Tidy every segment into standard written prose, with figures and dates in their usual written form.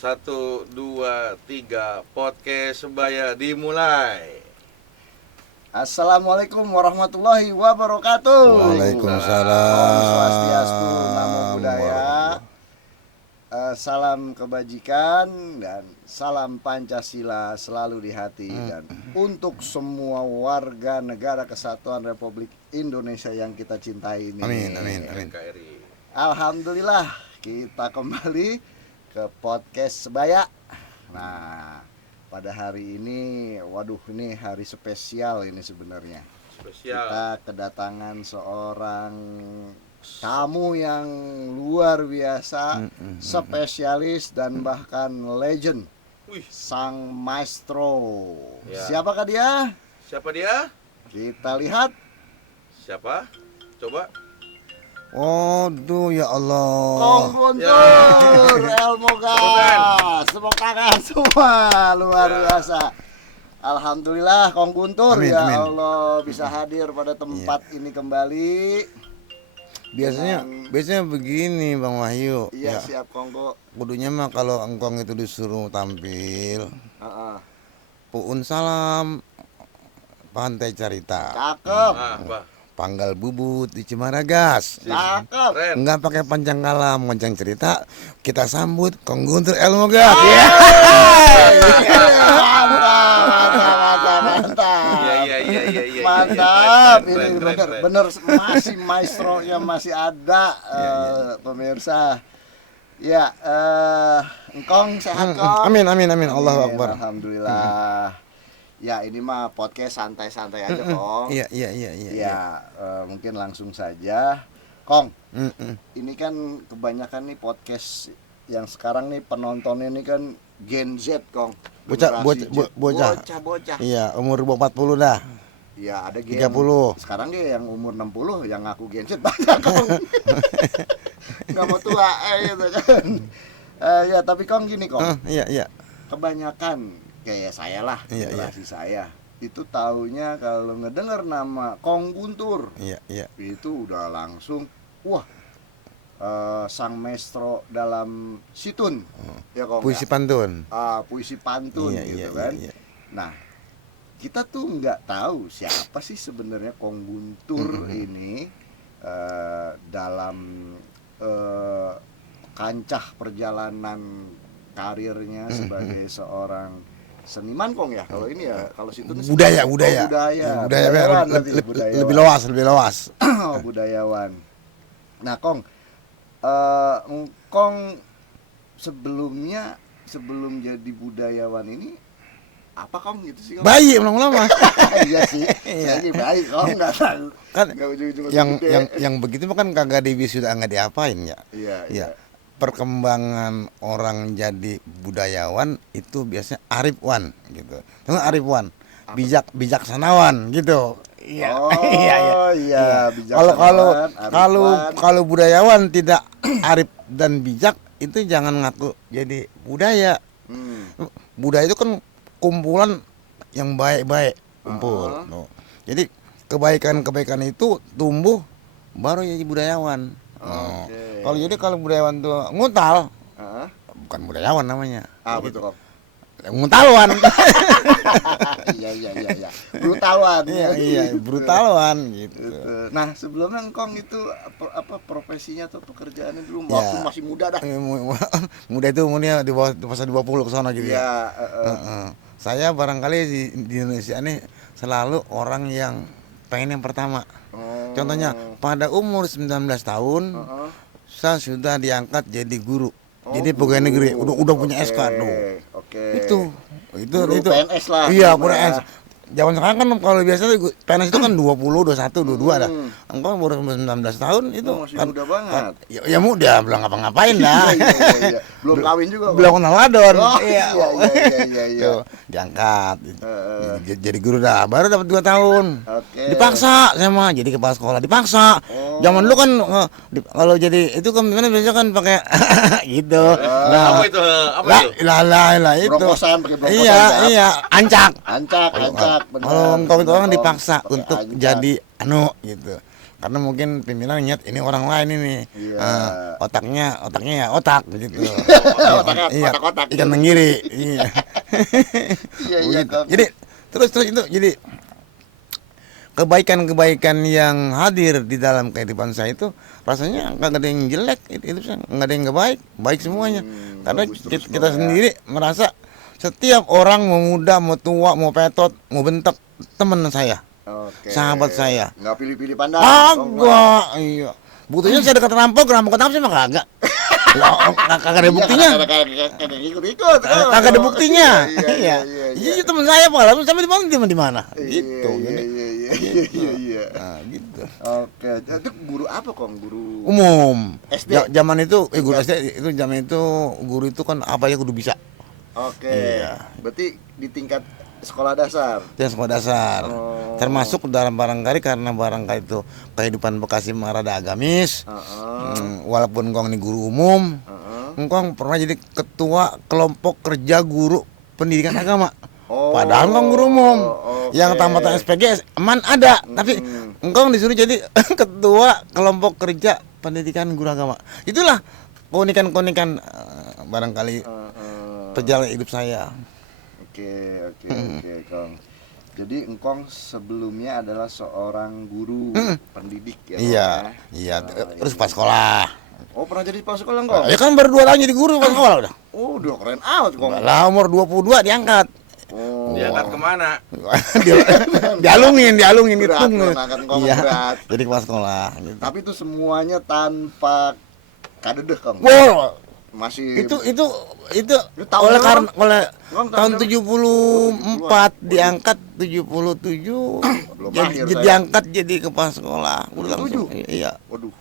1, 2, 3 podcast Sebaya dimulai. Assalamualaikum warahmatullahi wabarakatuh. Waalaikumsalam. Om Swastiastu, Namo Buddhaya. Salam kebajikan dan salam Pancasila selalu di hati dan untuk semua warga negara kesatuan Republik Indonesia yang kita cintai ini. Amin. NKRI. Alhamdulillah kita kembali ke podcast Sebaya. Nah, pada hari ini, ini hari spesial ini sebenarnya. Spesial. Kita kedatangan seorang tamu yang luar biasa, spesialis dan bahkan legend. Wih, Sang maestro. Ya. Siapakah dia? siapa dia? Kita lihat. Siapa? Coba. Waduh, ya Allah. Kong Guntur, Elmoga. Tepuk tangan semua, luar biasa. Alhamdulillah Kong Guntur, Amin, ya amin. Allah bisa hadir pada tempat ini kembali. Biasanya begini Bang Wahyu. Iya, siap Kongko. Kudunya mah kalau engkong itu disuruh tampil, Heeh. puun salam, pantai carita, Cakep. Bah. panggal bubut di Cimaragas. Cakep. Keren. Enggak pakai panjang kalam, moncang cerita, kita sambut Kong Guntur Elmoga. Ya. Mantap. Iya. Mantap. Keren, Ini keren. bener masih maestronya masih ada, pemirsa. Ya, engkong sehat kong. Amin. Allahu Akbar. Alhamdulillah. Ya, ini mah podcast santai-santai aja kong. Iya. Ya, mungkin langsung saja. Kong, Mm-mm. ini kan kebanyakan nih podcast yang sekarang nih penontonnya nih kan Gen Z, Kong. Bocah. Bocah. Iya, umur 40 dah. Ya, ada Gen 30. Sekarang dia yang umur 60 yang ngaku Gen Z banyak, Kong. Nggak mau tua gitu kan. Ya, tapi Kong gini, Kong. Iya. Kebanyakan kayak saya lah, Iya. generasi saya. Itu taunya kalau ngedenger nama Kong Guntur, Iya. itu udah langsung wah, sang maestro dalam situn. Ya, Kong. Puisi pantun. Puisi pantun gitu kan. Iya. Nah, kita tuh nggak tahu siapa sih sebenarnya Kong Guntur ini dalam kancah perjalanan karirnya sebagai seorang seniman, Kong, ya. Kalau ini ya, kalau situ Budaya. Budayawan berarti, budayawan. Lebih luas. Oh, budayawan. Nah, Kong, Kong sebelum jadi budayawan ini apa, Kong, gitu sih, Kong? Bayi lama-lama. Iya sih, saya ini baik, Kong, nggak tahu. Kan Nggak ujung-ujung gede. yang begitu mah kan kagak diwisuda, nggak diapain ya. Iya. Perkembangan orang jadi budayawan itu biasanya arifwan gitu. Tahu arifwan? Bijaksanawan gitu. Iya. Iya. Kalau budayawan tidak arif dan bijak, itu jangan ngaku jadi budaya. Budaya itu kan kumpulan yang baik-baik kumpul. No. Jadi kebaikan itu tumbuh baru jadi budayawan. Kalau budayawan tuh ngutal, bukan budayawan namanya. Betul, Kong. Ngutaluan. Iya. Brutaluan. Iya, brutaluan gitu. Nah, sebelumnya Kong itu apa profesinya atau pekerjaannya dulu waktu masih muda dah? Muda itu umurnya di bawah 20 ke sana gitu ya. Iya. Saya barangkali di Indonesia ini selalu orang yang pengen yang pertama. Contohnya pada umur 19 tahun saya sudah diangkat jadi guru. Jadi pegawai negeri udah punya SK tuh. Itu PNS lah. Iya, PNS. Zaman sekarang kan kalau biasanya PNS itu kan 20, 21, 22 dah. Engkau baru 19 tahun itu masih kan muda banget. Ya muda, belum ngapa-ngapain dah. Iya. Belum kawin juga. Belum kenal ladon. Iya. Tuh, diangkat. Jadi guru dah, baru dapat 2 tahun. Oke. Dipaksa sama jadi kepala sekolah, dipaksa. Zaman dulu kan kalau jadi itu kan biasanya kan pakai gitu. Apa itu? Lah itu. Brokosan, pakai brokosan. Iya, ancak. Ancak. Kalau engkau itu orang dipaksa untuk jadi gitu. karena mungkin pimpinan ingat ini orang lain ini. Iya. Otaknya ya otak begitu. Otak-otak. Ikan tenggiri. Iya. Iya, Begitu. Kong. Jadi terus itu jadi kebaikan-kebaikan yang hadir di dalam kehidupan saya itu rasanya nggak ada yang jelek, itu nggak ada yang nggak baik, baik semuanya. Karena bagus terus kita dong, ya. sendiri merasa setiap orang mau muda, mau tua, mau petot, mau bentak, teman saya, Oke. sahabat saya. Nggak pilih-pilih pandang. Kong. Agak, iya. Buktinya saya dekat rampok apa sih mah kagak. Lah, kagak ada buktinya. Kagak ikut-ikut. Kagak ada buktinya. Iya. Iya, teman saya Pak. Lalu sampai di mana? Gitu. Iya. Nah, gitu. Oke, itu guru apa Kong? Guru Umum. SD? Zaman itu guru SD itu zaman itu guru itu kan apa ya kudu bisa. Oke. Iya. Berarti di tingkat sekolah dasar. Itu sekolah dasar. Oh. Termasuk dalam barangkali karena barangkali itu kehidupan Bekasi rada agamis. Walaupun engkong ini guru umum, engkong pernah jadi ketua kelompok kerja guru pendidikan agama. Oh. Padahal engkong guru umum. Oke. Yang tamatan SPG aman ada, tapi engkong disuruh jadi ketua kelompok kerja pendidikan guru agama. Itulah keunikan-keunikan barangkali perjalanan hidup saya. Oke, Kong. Jadi engkong sebelumnya adalah seorang guru pendidik ya. Iya. Terus pas sekolah. Oh, pernah jadi kepala sekolah Kong? Ya kan baru 2 tahun jadi guru pas sekolah udah. Oh, udah keren amat Kong. Lah umur 22 diangkat. Oh. Diangkat kemana? dialungin Berat, hitung. angkat engkong Iya. berat. Jadi kepala sekolah gitu. Tapi itu semuanya tanpa kadedeh Kong. Wow, Masih itu tahun oleh berapa? karena oleh Bang, tahun tahun 74 diangkat 77 Belum jadi lahir saya. diangkat jadi kepala sekolah. Udah langsung. 77? Iya. Waduh.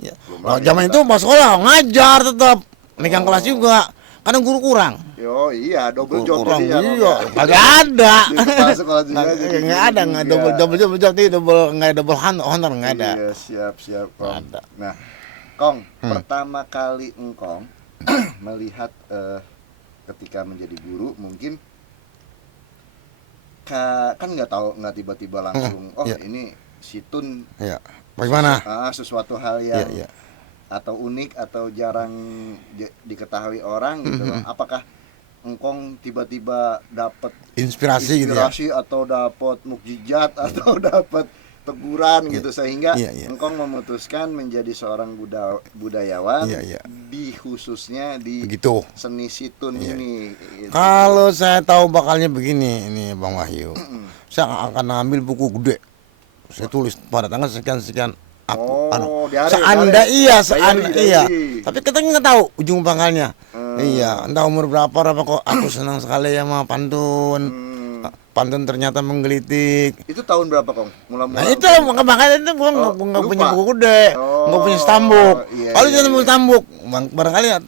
Iya. Belum Nah, lahir zaman kita. itu pas sekolah ngajar tetap megang kelas juga. Karena guru kurang. Yo, iya, double Guru job kurang. jadi ya, Kong, Iya, ya. kagak ada. Jadi kepala sekolah juga Nggak jadi nggak ada, guru nggak juga. double job, nggak double honor, nggak ada. Iya, siap Kong. Ada. Nah, Kong, pertama kali engkong melihat ketika menjadi guru mungkin kan nggak tiba-tiba langsung iya. ini situn Iya. Bagaimana? sesuatu hal yang Iya. atau unik atau jarang diketahui orang gitu loh. Apakah engkong tiba-tiba dapat Inspirasi gitu ya. inspirasi atau dapat mukjizat atau dapat teguran gitu sehingga Iya. engkong memutuskan menjadi seorang budayawan Iya. di khususnya di Begitu. seni situn Iya. ini gitu. Kalau saya tahu bakalnya begini, ini Bang Wahyu. Saya akan ambil buku gede. Saya tulis pada tanggal sekian Oh, diare, seandainya diare. iya. Tapi kita nggak tahu ujung pangkalnya. Iya, entah umur berapa kok aku senang sekali sama pantun. Pantun ternyata menggelitik. Itu tahun berapa Kong? Mula-mula. Nah itu makanya itu gua nggak lupa. punya buku gede, nggak punya stambuk. Iya, Kalau iya, jangan iya. punya stambuk, barangkali ya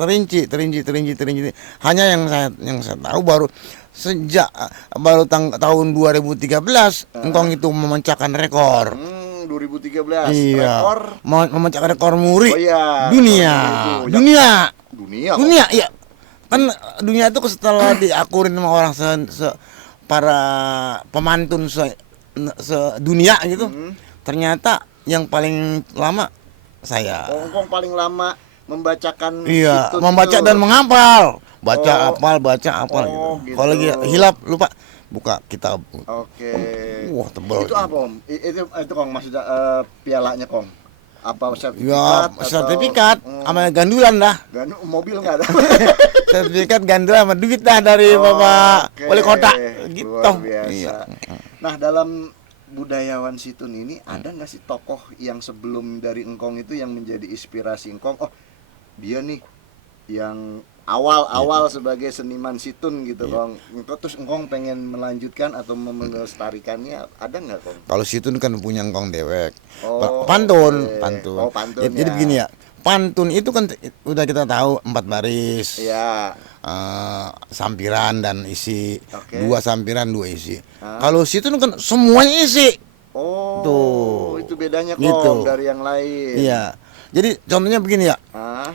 terinci. Hanya yang saya tahu baru sejak tahun 2013 engkong itu memecahkan rekor. 2013 Iya. rekor Memecahkan rekor muri Oh iya, dunia. rekor itu. Dunia. Kong. Iya. Kan dunia itu setelah diakurin sama orang para pemantun dunia gitu. Ternyata yang paling lama saya. Engkong paling lama membacakan Iya, situn membaca itu. dan menghafal. Baca Oh. hafal Oh, gitu. gitu. Kalau lagi hilap lupa buka kitab. Oke. Wah, tebal. Itu apa Om? Itu Kong maksudnya pialanya Kong? Apa Ya, sertifikat? sertifikat sama gandulan dah. Mobil nggak ada. Sertifikat gandulan sama duit dah dari Bapak Oke, Wali Kota gitu. luar biasa. Iya. Nah, dalam budayawan situn ini ada nggak sih tokoh yang sebelum dari engkong itu yang menjadi inspirasi engkong? Oh, dia nih yang awal sebagai seniman situn gitu, Kong. Terus engkong pengen melanjutkan atau melestarikannya, ada nggak, Kong? Kalau situ kan punya engkong dewek. Oh, Pantun. oke. Oh, pantun Jadi ya. begini ya. Pantun itu kan udah kita tahu 4 baris. Iya. Sampiran dan isi. Oke. 2 sampiran 2 isi. Kalau situ kan semuanya isi. Oh, Tuh. itu bedanya, Kong, Gitu. dari yang lain. Iya. Jadi contohnya begini ya. Ah,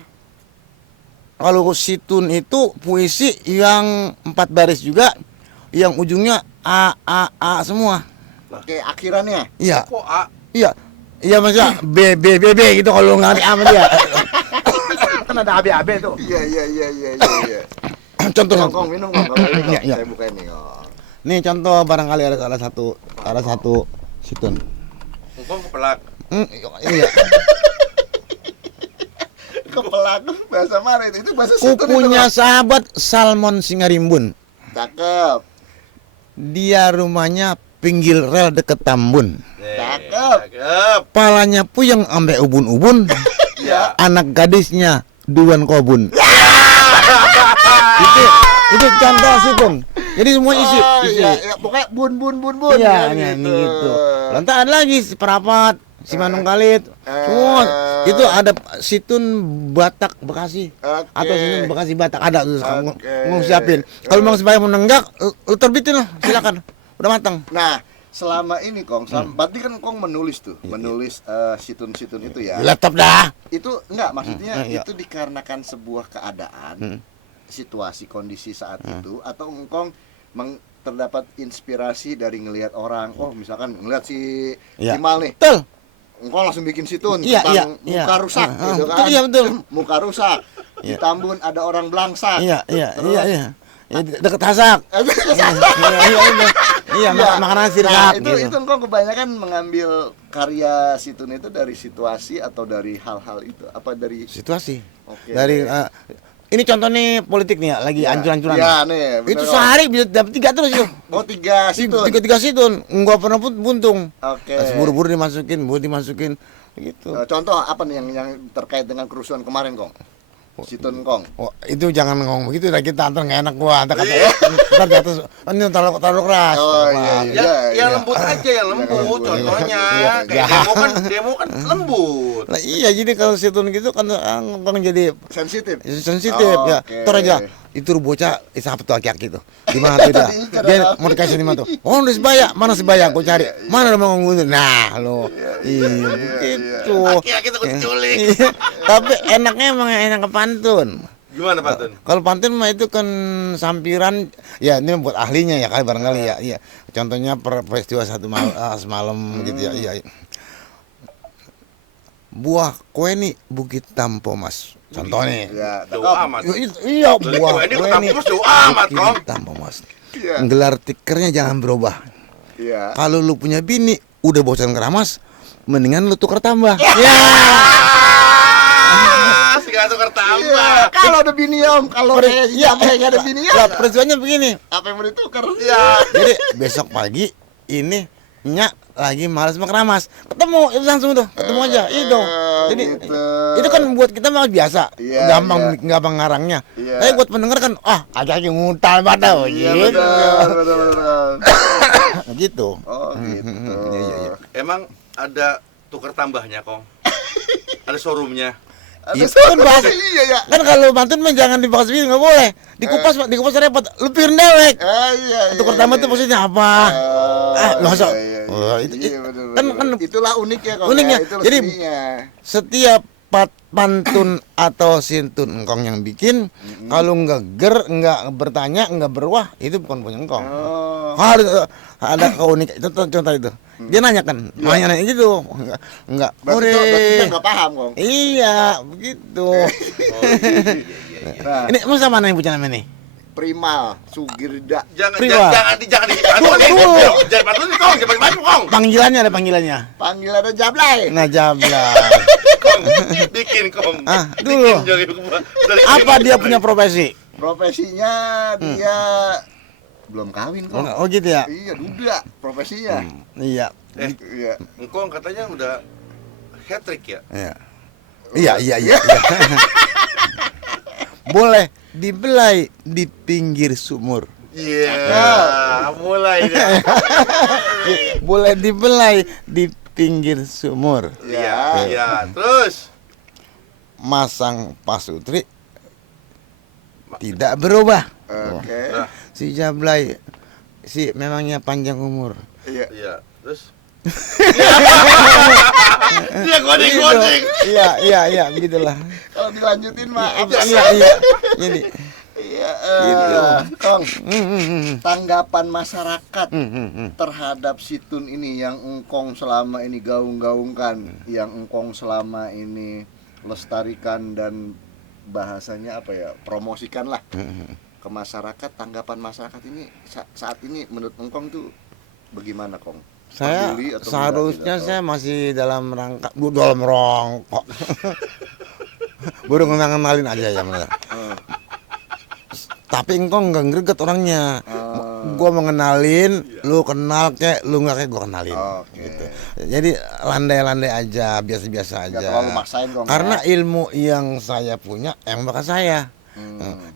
Kalau situn itu puisi yang 4 baris juga, yang ujungnya A semua. oke, akhirannya. Iya. Kok A? Iya. Iya maksudnya B gitu kalau lu ngerti apa dia. Kan ada AB tuh. Iya. Contoh Kong minum Kong. Kalau ini, Kong. Iya. Saya bukain nih Kong. nih contoh barangkali ada salah satu situn. Engkong kepelak. Iya. Kepelak bahasa mana itu? Itu bahasa Situn itu, Kupunya Kong. sahabat Salmon Singarimbun. Cakep. Dia rumahnya pinggir rel deket Tambun. Cakep. Cakep. Palanya puyeng ambe ubun-ubun. Ya. Anak gadisnya Duan Kobun. itu contoh sih, Bung. Jadi semua isi. Iya, pokoknya bun. Iya, ya, ini gitu. Lantas ada lagi si Perapat, si Manung Kalit. Semua itu ada situn Batak Bekasi. Oke. Atau situn Bekasi Batak ada tuh Oke. mau siapin. Kalau memang sebaya menenggak, lu terbitin lah, silakan. Udah matang. Nah, selama ini Kong, berarti kan Kong menulis tuh, menulis situn-situn itu ya. Di laptop dah. Itu enggak maksudnya Iya. itu dikarenakan sebuah keadaan, situasi kondisi saat itu atau Engkong terdapat inspirasi dari ngelihat orang. Oh, misalkan ngelihat si Iya. Imal nih. Betul. Engkong langsung bikin situn Iya, tentang iya, muka iya. rusak gitu Betul, kan. iya, betul. Muka rusak. Di Iya. Tambun ada orang belangsak. Iya. Terus- Ya, deket Hasak. Iya, makan nasi Nah, dekat itu gitu. itu Engkong kebanyakan mengambil karya situn itu dari situasi atau dari hal-hal itu apa dari Situasi. Oke. Dari ini contoh nih politik nih ya, lagi Ya, ancur-ancuran. ya, nih, bener, Itu Kong. sehari bisa dapat 3 terus itu. Oh, 3 situn. Tiga situn, nggak pernah buntung. Oke. Buru-buru dimasukin gitu. Contoh apa nih yang terkait dengan kerusuhan kemarin, Kong? Situn Kong. Oh, itu jangan ngomong begitu dah, kita antar nggak enak gua, antar kata ntar di atas ini taruh keras. Oh, Taruh iya, keras. iya. Yang lembut aja, yang lembut. Contohnya kayak demo kan lembut. Nah, iya, jadi kalau situn gitu kan ngomong jadi Sensitif. sensitif Oh, ya. oke. Ntar aja itu bocah siapa tuh aki-aki tuh. Di mana tuh dia? Diincar Dia apa? mau dikasih di mana tuh? Oh, di Sebaya. Mana Sebaya? Gua cari. Mana ada mau ngomong. Nah, lo. Iya, begitu. Aki-aki takut diculik. Iya. Tapi enaknya emang enak ke pantun. Gimana Patun? Kalau pantun mah itu kan sampiran, ya ini buat ahlinya ya kali barangkali ya. Iya. Contohnya peristiwa semalam gitu ya. Iya. Buah kue nih Bukit Tampo Mas. Contohnya. Ya, Jauh cakep. amat. Iya, Dari buah kue ini ke kue Tampo nih Mas jauh amat, Kong. Bukit Tampo Mas. Iya. Gelar tikernya jangan berubah. Iya. Kalau lu punya bini udah bosan keramas, mendingan lu tukar tambah. Ya. Segala tukar Iya, tambah. kalau ada bini Om, kalau kayak Iya, nggak ada bini lah, ya. peristiwanya begini. Apa yang mau ditukar? Ya. Jadi besok pagi ini Nyak lagi malas mau keramas, ketemu itu langsung tuh, ketemu aja itu. Jadi gitu. itu kan buat kita mah biasa, Iya, gampang ngarangnya. Iya. Tapi buat pendengar kan, agak ngutal pada Iya, gitu. betul. Gitu. Oh, gitu. Iya. Emang ada tukar tambahnya, Kong? Ada showroomnya. Ada Itu kan bahasa. Iya, ya. Kan kalau pantun mah jangan dibahas begini, nggak boleh. Dikupas repot. Lu pikirin dewek. Iya. Tukar tambah itu maksudnya apa? Masa? Iya, Oh, itu betul, kan itulah uniknya Kong. Uniknya. Ya, itulah Jadi, seninya. setiap pantun atau sintun engkong yang bikin, kalau nggak nggak bertanya, nggak berwah, itu bukan punya engkong. Oh. Harus ada keunikan. Itu contoh itu. Dia nanya kan, nanya gitu, nggak. Berarti dia nggak paham Kong. Iya, begitu. Oh, iya. Nah, Ini masa mana yang punya nama nih? Primal Sugirda. Jangan Priwa. jangan dipantulin. Tunggu. Jangan pantulin, Kong. Jangan pantulin, Kong. Panggilannya ada panggilannya. Panggilannya Jablay. Najabla. Kong, bikin, Kong. Dulu. Bikin dari Apa dia punya profesi? Profesinya dia belum kawin Kong. Oh gitu ya. Iya, duda profesinya. Iya. Iya. Engkong katanya udah hat trick ya? Iya. Boleh dibelai di pinggir sumur. Iya, mulai deh. Boleh dibelai di pinggir sumur. Iya. Terus Masang pasutri tidak berubah. Oke. Nah, Si Jablay si memangnya panjang umur. Iya. iya. Terus dia goding. Iya, begitulah. Kalau dilanjutin maaf. Iya. Jadi Iya. Gitu. Kong, Hmm. tanggapan masyarakat Hmm. terhadap situn ini yang engkong selama ini gaung-gaungkan, yang engkong selama ini lestarikan dan bahasanya apa ya, promosikan lah ke masyarakat. Tanggapan masyarakat ini saat ini menurut engkong tuh bagaimana, Kong? Saya Peduli atau seharusnya tidak, saya masih dalam rongkok. Baru kenalin aja ya mereka. Tapi engkau nggak greget orangnya. Gua mengenalin, lu kenal kayak lu nggak kayak gua kenalin. Oke. Gitu. Jadi landai-landai aja, biasa-biasa Nggak aja. terlalu maksain, Kong, Karena ya? ilmu yang saya punya emang bakal saya.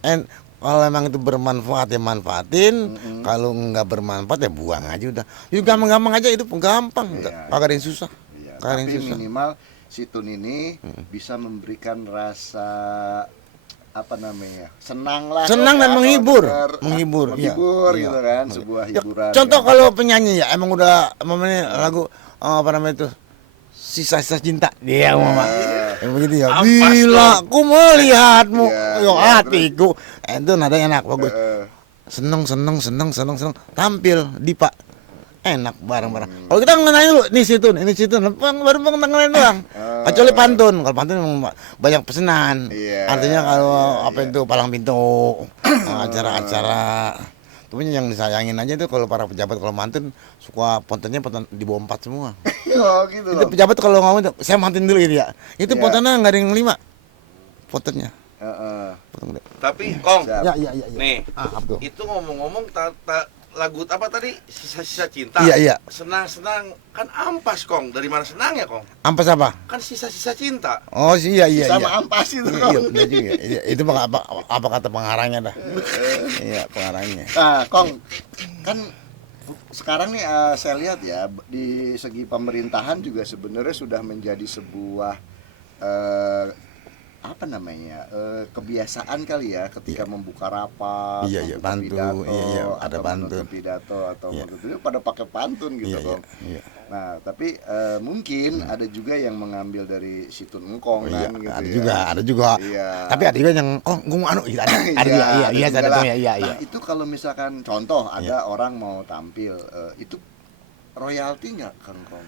And kalau emang itu bermanfaat ya manfaatin, kalau nggak bermanfaat ya buang aja udah. Itu gampang-gampang aja, itu gampang, Iya. kagak ada yang susah. Iya, Kagak ada tapi yang susah. minimal situn ini bisa memberikan rasa apa namanya, senang lah, Senang dan kalau menghibur. denger, Menghibur, iya. menghibur Iya. gitu kan, Iya. sebuah Ya, hiburan. contoh yang- kalau penyanyi ya emang udah namanya lagu apa namanya itu, sisa-sisa cinta dia mama. Yang begitu ya. Ampas Bila dong. ku melihatmu, Iya, yo iya, hatiku. Itu nadanya enak bagus. Eh, Seneng tampil Dipa. Enak bareng-bareng. Kalau kita ngenalin dulu ini situ, baru ngenalin doang. Kecuali pantun. Kalau pantun memang banyak pesanan. Iya, Artinya kalau iya, apa itu palang pintu, acara-acara. Tapi yang disayangin aja tuh kalau para pejabat kalau mantun suka pontennya ponten di bawah 4 semua. oh gitu Itu loh. pejabat kalau ngomong tuh, saya mantun dulu gitu ya. Itu Iya. pontennya nggak ada yang 5. Pontennya. Heeh. Potong gede. Tapi Kong, Siap. Ya. nih, Abdul. itu ngomong-ngomong lagu apa tadi? Sisa-sisa cinta. Iya. Senang-senang kan ampas Kong. Dari mana senangnya Kong? Ampas apa? Kan sisa-sisa cinta. Oh iya. Sama ampas itu, Iya, Kong. benar juga. Itu apa kata pengarangnya dah. Iya, pengarangnya. Nah, Kong, kan sekarang nih saya lihat ya di segi pemerintahan juga sebenarnya sudah menjadi sebuah apa namanya, kebiasaan kali ya ketika membuka rapat, Iya, membuka pantun. pidato, Iya, ada atau pantun. menutup pidato atau Iya. menutup itu pada pakai pantun gitu, Kong. Iya. Nah, tapi mungkin ada juga yang mengambil dari situn engkong Iya, kan gitu ada ya. ada juga. Iya. Tapi ada juga yang gua anu gitu ada juga. Ada Iya, juga ada lah. tuh ya, iya. Nah, itu kalau misalkan contoh ada orang mau tampil, itu royalti nggak, Kang Kong?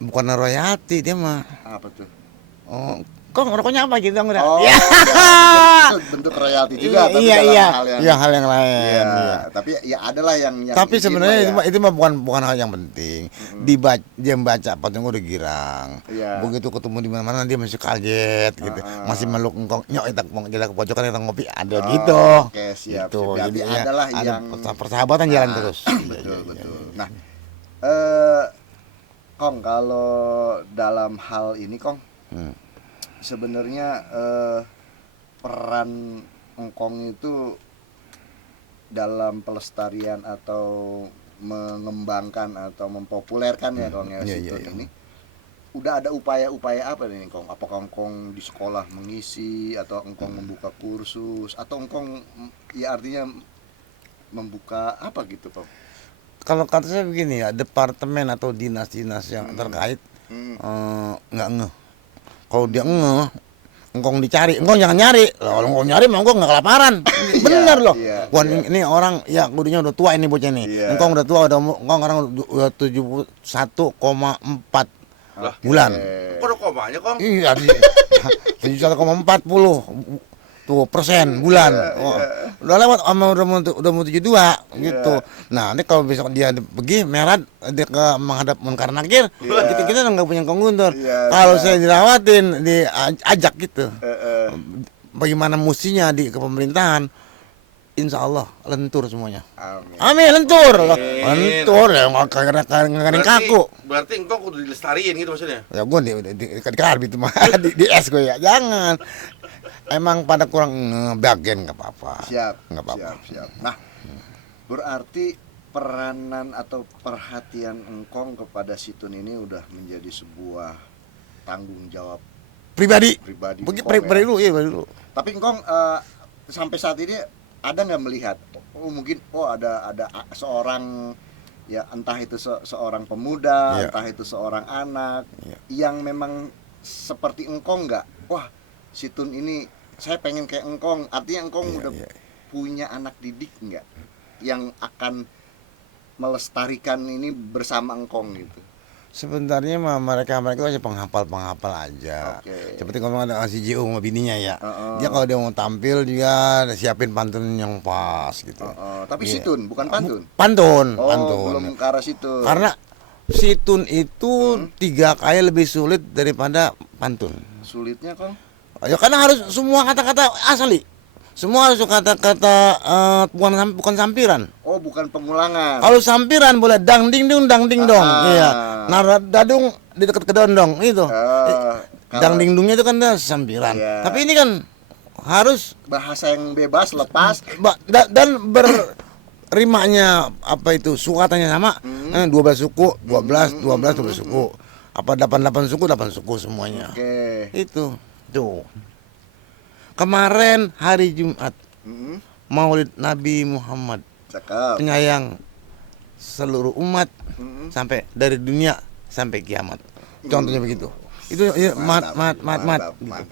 Bukan royalti dia mah. Apa tuh? Oh, kok rokoknya apa gitu enggak? Oh, Iya. itu bentuk royalti juga, tapi Iya, dalam iya. hal yang Iya, hal yang lain. Iya, Iya. tapi ya adalah yang Tapi izin sebenarnya lah ya. itu mah bukan hal yang penting. Dia baca pantun udah girang. Iya. Begitu ketemu di mana-mana dia masih kaget gitu. Masih meluk engkong, nyok kita ke pojokan kita ngopi ada Oh, gitu. oke, siap, Gitu. siap. Berarti Jadi adalah ada yang persahabatan jalan terus. betul, betul. Nah, Kong, kalau dalam hal ini, Kong, Hmm. sebenarnya peran engkong itu dalam pelestarian atau mengembangkan atau mempopulerkan ya, Kong, ya, Iya, situn iya. ini. Udah ada upaya-upaya apa nih, Kong? Apakah engkong di sekolah mengisi atau engkong membuka kursus atau engkong ya artinya membuka apa gitu, Kong? Kalau kata saya begini ya, departemen atau dinas-dinas yang terkait nggak ngeh. Kalau dia ngeh, engkong dicari, engkong jangan nyari. Kalau engkong nyari, mah engkong nggak kelaparan. Bener loh. iya, Wah, iya. ini orang ya kudunya udah tua ini bocah nih. Iya. Engkong udah tua, engkong sekarang udah 71,4 Lah, bulan. kok ada komanya Kong? Iya, 71,40 tuh persen bulan. Oh, udah lewat sama udah mau 72 gitu. Nah, nanti kalau besok dia pergi merah dia ke menghadap Munkar Nakir, kita nggak punya Kong Guntur. Iya, Kalau iya. saya dirawatin, diajak gitu. Eh, Bagaimana mustinya di kepemerintahan? Insya Allah lentur semuanya. amin. Amin, lentur ya nggak kering kaku. Berarti engkau kudu dilestariin gitu maksudnya. Ya gue di karbi itu mah di es gue ya jangan. Emang pada kurang bagian nggak apa-apa. Siap, Nggak apa-apa. siap. Nah, berarti peranan atau perhatian engkong kepada situn ini udah menjadi sebuah tanggung jawab Pribadi. pribadi. Begitu engkong, pribadi ya. dulu, iya pribadi dulu. Tapi engkong sampai saat ini ada nggak melihat mungkin ada seorang ya entah itu seorang pemuda, Iya. entah itu seorang anak Iya. yang memang seperti engkong nggak? Wah, situn ini saya pengen kayak engkong. Artinya engkong Iya, udah iya. punya anak didik nggak yang akan melestarikan ini bersama engkong gitu? Sebenarnya mah mereka itu aja penghafal aja. Oke. Seperti kalau ada si JU sama bininya ya. Heeh. Dia kalau dia mau tampil dia siapin pantun yang pas gitu. Tapi Iya. situn bukan pantun. Pantun, Oh, pantun. belum ke arah situ. Karena situn itu 3 kali lebih sulit daripada pantun. Sulitnya kong. Ya karena harus semua kata-kata asli. Semua harus kata-kata bukan sampiran. Oh, bukan pengulangan. Kalau sampiran boleh dang ding dong. Iya. Nara dadung di dekat ke dondong itu. Dang ding dungnya itu kan sampiran. Iya. Tapi ini kan harus bahasa yang bebas lepas. dan berimanya apa itu sukatanya sama. 12 suku, 12 suku. Apa 88 suku, 8 suku semuanya. Oke. Itu. Tuh. Kemarin hari Jumat Maulid Nabi Muhammad, Cakep. penyayang seluruh umat sampai dari dunia sampai kiamat. Contohnya begitu. Itu ya, mat.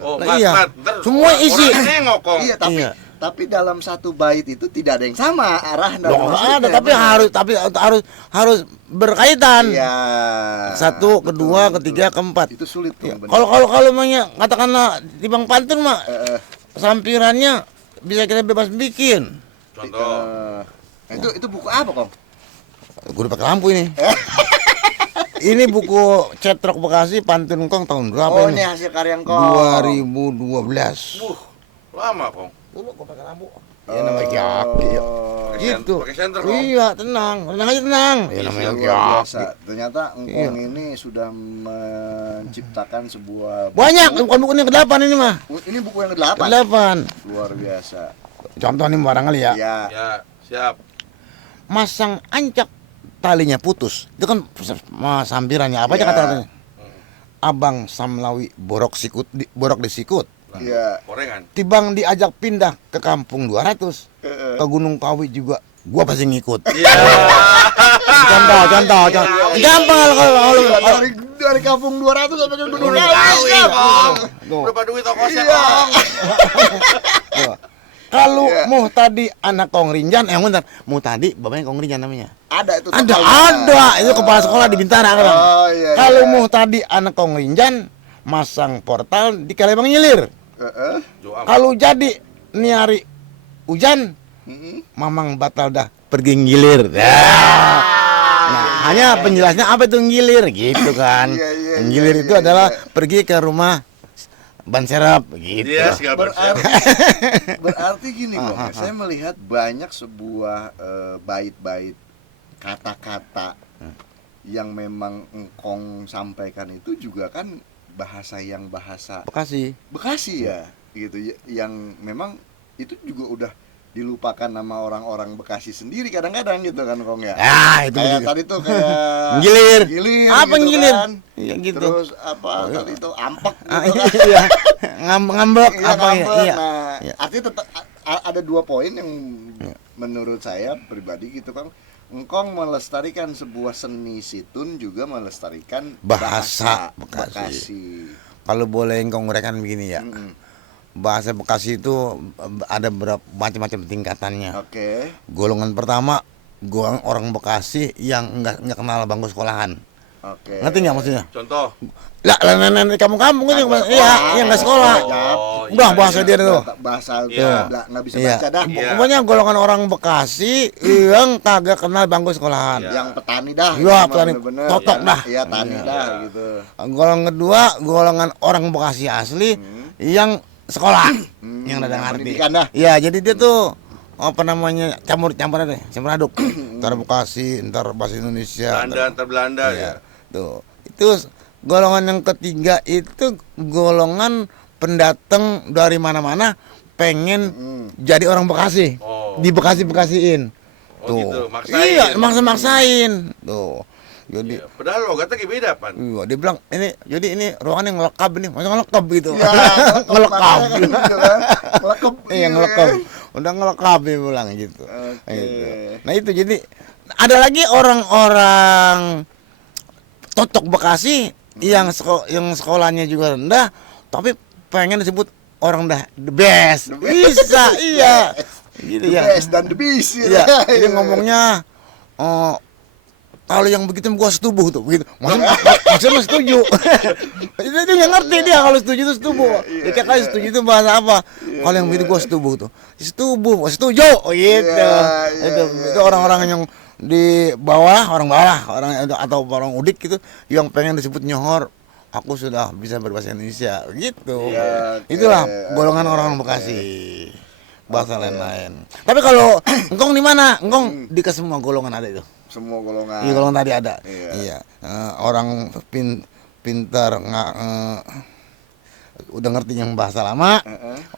Oh, Lah, iya. mat. Ntar Semua isi. orang nengok, Kong. Iya, Iya. tapi dalam satu bait itu tidak ada yang sama arah dan Loh, maksudnya, ada tapi benar. harus berkaitan. Iya. Satu, kedua, ketiga, keempat. Itu sulit tuh. Iya. benar. Kalau namanya katakanlah di Bang Pantun mah Eh, sampirannya bisa kita bebas bikin. Contoh. itu buku apa, Kong? Gue udah pakai lampu ini. Ini buku Cetrok Bekasi Pantun Kong tahun berapa Oh, ini? ini hasil karya Kong. 2012. Lama, Kong. Dulu gue pakai lampu. Ya namanya Ki. Gitu. Pakai senter, Kong. Iya, tenang aja tenang. Ya namanya Luar Ki. biasa. Ternyata Engkong ini sudah menciptakan sebuah Banyak, bukan buku yang ke-8 ini mah. Ini buku yang ke-8. Ke-8. Luar biasa. Contoh nih barangkali ya. Ya. Ya, siap. Masang ancak talinya putus. Itu kan sampirannya apa aja Ya. kata-katanya? Abang Samlawi borok disikut. Iya. Gorengan. Tibang diajak pindah ke kampung 200. Ke Gunung Kawi juga gua pasti ngikut. Iya. Contoh. Gampang kalau Dari kampung 200 sampai ke Gunung Gunung Kawi, Kawi, Kong. Tuh. Berapa duit ongkosnya, Iya. Kong? Tuh. Kalau Iya. mau tadi anak Kong Rinjan, bentar, mau tadi bapaknya Kong Rinjan namanya. Ada itu. Ada, tokohnya. itu kepala sekolah di Bintara kan. Oh, iya. Kalau iya. mau tadi anak Kong Rinjan, masang portal di Kalembang Nyilir. Joam. Kalau jadi niari hujan, Mamang batal dah pergi ngilir. Nah, hanya penjelasnya apa itu ngilir gitu kan. Iya, Ngilir itu adalah pergi ke rumah ban serap gitu. Iya, segala macam. Berarti gini kok, saya melihat banyak sebuah bait-bait kata-kata yang memang Engkong sampaikan itu juga kan bahasa Bekasi. Bekasi ya, gitu yang memang itu juga udah dilupakan nama orang-orang Bekasi sendiri kadang-kadang gitu kan Kong ya. Ah, itu Kayak begitu. tadi tuh kayak Ngilir. Apa gitu ngilir? kan. Iya gitu. Terus apa tadi itu ampek Ah, gitu kan. iya. Ngambek Iya, apa ya? ngambek. Iya. Nah, Iya. artinya tetap ada 2 poin yang menurut saya pribadi gitu Kang. Engkong melestarikan sebuah seni situn juga melestarikan Bahasa Bekasi. Kalau boleh engkau nguraikan begini ya. Bahasa Bekasi itu ada berapa macam-macam tingkatannya. Oke. Golongan pertama, golongan orang Bekasi yang nggak kenal bangku sekolahan. Oke. Ngerti nggak maksudnya? Contoh. Lah, nenek kampung-kampung itu yang nggak sekolah. Oh, Udah iya, bahasa iya. dia tuh. Bahasa Iya. nggak bisa Iya. baca dah. Iya. Pokoknya golongan orang Bekasi yang kagak kenal bangku sekolahan. Iya. Yang petani dah. Iya, Cuma petani. bener-bener. Totok Iya. dah. Iya, tani Iya. dah gitu. Golongan kedua, golongan orang Bekasi asli yang sekolah, yang ada ngerti. pendidikan dah. Iya, jadi dia tuh apa namanya campur aduk. Ntar Bekasi, ntar bahasa Indonesia. Belanda, Belanda Iya. ya. Tuh, itu golongan yang ketiga itu golongan pendatang dari mana-mana pengen jadi orang Bekasi. Oh. Di Bekasi-Bekasiin. Oh, Tuh. gitu, maksain. Iya, maksain. Tuh. Jadi Iya. Padahal logatnya kayak beda, Pan. iya, dia bilang ini ruangannya ngelekap ini, masa ngelekap gitu. Ya, ngelekap. makanya kan gitu kan. Ngelekep. Iya, ngelekap. Udah ngelekap dia bilang gitu. Oke. Gitu. Nah itu jadi ada lagi orang-orang totok Bekasi yang sekolahnya juga rendah tapi pengen disebut orang dah the best. Bisa, iya. Gitu The ya. best dan the beast gitu. Iya, dia ngomongnya kalau yang begitu gua setubuh tuh begitu. Maksudnya setuju. Itu nggak ngerti dia kalau setuju itu setuju. Dia kata setuju itu bahasa apa? Kalau yang begitu gua setuju tuh. Setuju gitu. Itu orang-orang yang di bawah, orang atau orang udik gitu yang pengen disebut nyohor. Aku sudah bisa berbahasa Indonesia gitu. Itulah golongan orang Bekasi. Bahasa lain-lain. Tapi kalau engkong di mana? Engkong di ke semua golongan ada itu. Semua golongan. Iya, golongan tadi ada. Iya. Orang pintar udah ngerti yang bahasa lama.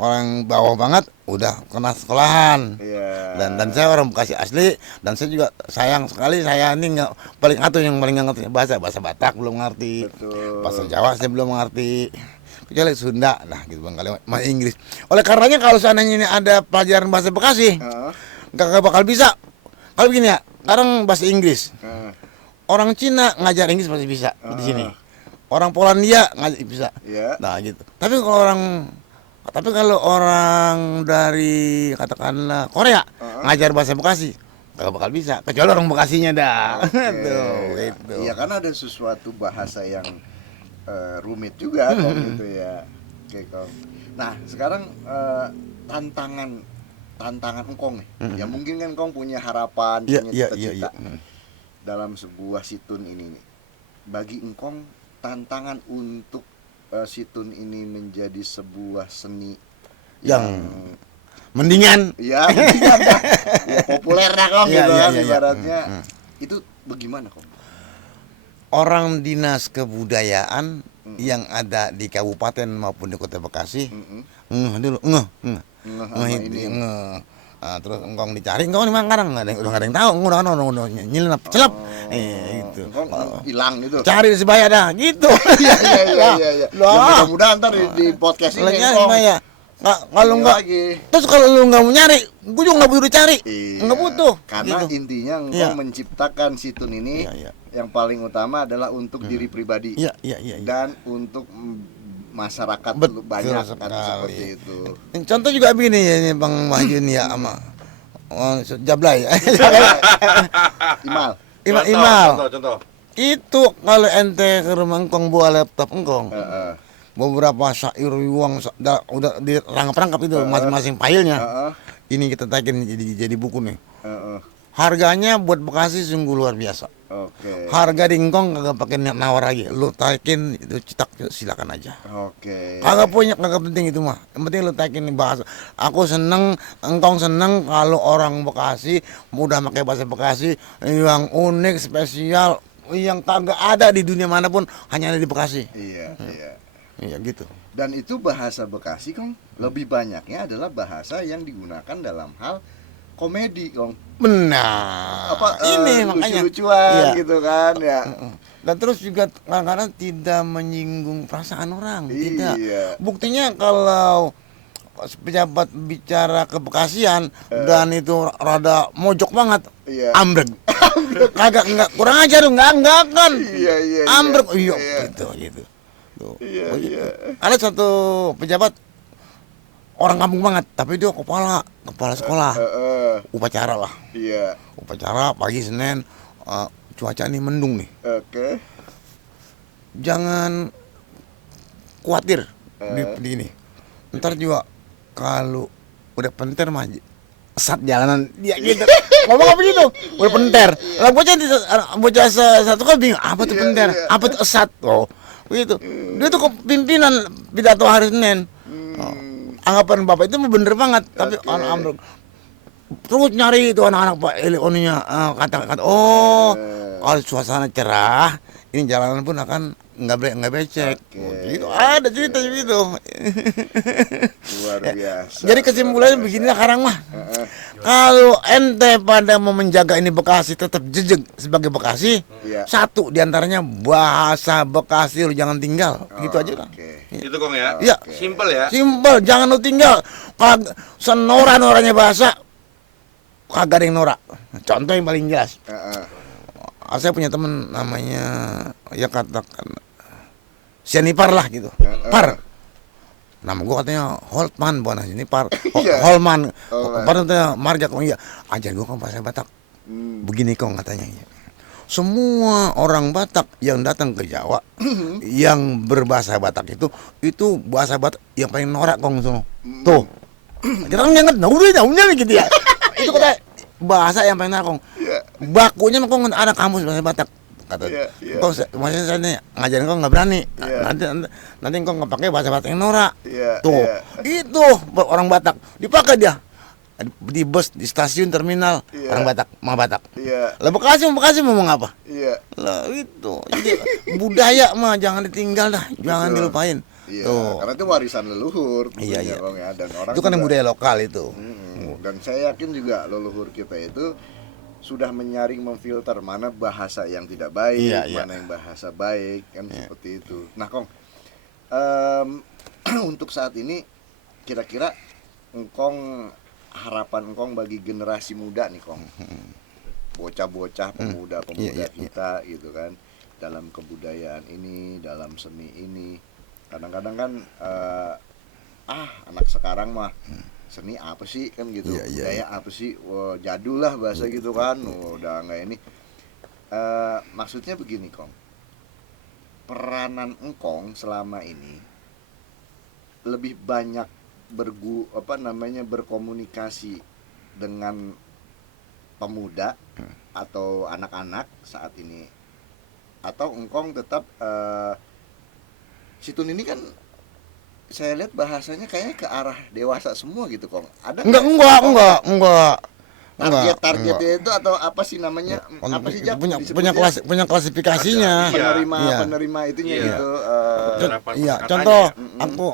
Orang bawah banget udah kena sekolahan. Iya. Dan saya orang Bekasi asli dan saya juga sayang sekali saya ini nggak paling nggak ngerti bahasa Batak belum ngerti. Betul. Bahasa Jawa saya belum ngerti. Kecuali Sunda, nah gitu bang, kalau Inggris. Oleh karenanya kalau seandainya ini ada pelajaran bahasa Bekasi, nggak bakal bisa. Kalau begini ya, sekarang bahasa Inggris, orang Cina ngajar Inggris pasti bisa di sini. Orang Polandia ngajar bisa. Nah gitu. Tapi kalau orang dari katakanlah Korea ngajar bahasa Bekasi, nggak bakal bisa. Kecuali orang Bekasinya dah. Gitu. Iya, karena ada sesuatu bahasa yang rumit juga kok gitu ya. Oke, Kong. Nah, sekarang tantangan engkong nih. Ya mungkin kan Kong punya harapan, punya cita-cita dalam sebuah situn ini nih. Bagi engkong tantangan untuk situn ini menjadi sebuah seni yang mendingan. Ya, populer dah Kong gitu kan ibaratnya. Itu bagaimana Kong? Orang dinas kebudayaan yang ada di kabupaten maupun di kota Bekasi dulu terus engkong dicari engkong di Mangkarang udah nggak ada yang tahu udah nyelenap celap gitu hilang gitu cari di Sebaya dah gitu. Iya mudah-mudahan ntar di podcast ini engkong kalau nggak terus kalau lu nggak mau nyari gue juga nggak butuh dicari nggak butuh karena intinya engkong menciptakan situn ini yang paling utama adalah untuk diri pribadi dan untuk masyarakat banyak kan seperti itu. Contoh juga begini ya ini Bang Mahyun ya sama Jablay. Imal. Contoh. Itu kalau ente ke rumah engkong bawa laptop engkong. Beberapa syair uang udah dirangkap-rangkap itu masing-masing filenya. Ini kita tagin jadi buku nih. Harganya buat Bekasi sungguh luar biasa. Harga di engkong kagak pakai nawar lagi. Lu taikin itu cetak silakan aja. Kagak penting itu mah. Yang penting lu taikin bahasa. Aku seneng, engkong seneng kalau orang Bekasi mudah pakai bahasa Bekasi yang unik, spesial, yang kagak ada di dunia manapun hanya ada di Bekasi. Iya gitu. Dan itu bahasa Bekasi Kong lebih banyaknya adalah bahasa yang digunakan dalam hal komedi Kong. Benar. Ini makanya lucu-lucuan gitu kan ya. Dan terus juga kadang-kadang tidak menyinggung perasaan orang, tidak. Buktinya kalau pejabat bicara kebekasian dan itu rada mojok banget, ambrek. Kagak enggak kurang ajar enggak kan. Ambrek gitu. Ada satu pejabat orang kampung banget, tapi dia kepala sekolah. Upacara lah. Upacara pagi Senin, cuaca ini mendung nih. Jangan khawatir di ini. Ntar juga kalau udah penter mah esat jalanan dia gitu. Ngomong apa gitu? Udah penter. Lah bocah satu kan bingung, apa tuh penter? Apa tuh esat? Oh, begitu. Dia tuh pimpinan pidato hari Senin. Anggapan bapak itu bener banget, tapi anak ambruk terus nyari itu anak-anak Pak Elioninya kata-kata kalau suasana cerah ini jalanan pun akan nggak becek. Gitu ada cerita gitu. Luar biasa. Jadi kesimpulannya beginilah sekarang mah. Kalau ente pada mau menjaga ini Bekasi tetap jejeg sebagai Bekasi, satu diantaranya bahasa Bekasi lu jangan tinggal, gitu aja lah. Itu Kong ya? Iya. Simpel ya? Simpel, jangan lu tinggal. Kalau senora-noranya bahasa kagak ada yang norak. Contoh yang paling jelas. Saya punya teman namanya ya katakan Sianipar lah gitu. Par. Nama gua katanya Holtman, bukan ini Iya. Holman. Holman. Padahal katanya marga kong iya. Ajar gua kan bahasa Batak. Begini kong katanya. Iya. Semua orang Batak yang datang ke Jawa yang berbahasa Batak itu bahasa Batak yang paling norak kong tuh. Kita kan nyanget, nah udah gitu ya. Itu kata bahasa yang paling norak kong. Bakunya kong ada kamus bahasa Batak. Kata, kong maksudnya saya nih, ngajarin kong nggak berani. Nanti kong nggak pakai bahasa Batak yang norak. Tuh, itu orang Batak dipakai dia. Di bus, di stasiun, terminal, orang Batak, mah Batak. Lah Bekasi mau ngomong apa? Lah itu. Jadi budaya mah jangan ditinggal dah, jangan dilupain. Tuh. Karena itu warisan leluhur. Iya. Bang, ya. Dan orang Itu kan yang juga- budaya lokal itu. Dan saya yakin juga leluhur kita itu sudah menyaring, memfilter mana bahasa yang tidak baik, Iya. mana yang bahasa baik, kan seperti itu. Nah, Kong, untuk saat ini kira-kira harapan Engkong bagi generasi muda nih, Kong, bocah-bocah, pemuda-pemuda Iya. kita gitu kan, dalam kebudayaan ini, dalam seni ini, kadang-kadang kan anak sekarang mah seni apa sih kan gitu, Iya. budaya apa sih, wah, jadul lah bahasa gitu kan, udah nggak ini. Maksudnya begini, Kong, peranan Engkong selama ini lebih banyak berkomunikasi dengan pemuda atau anak-anak saat ini, atau Engkong tetap Situn ini kan saya lihat bahasanya kayaknya ke arah dewasa semua gitu, Kong. Ada Enggak. targetnya itu atau apa sih namanya? Apa sih, Jak, disebutnya? punya klasifikasinya. Penerima itunya gitu. Iya, contoh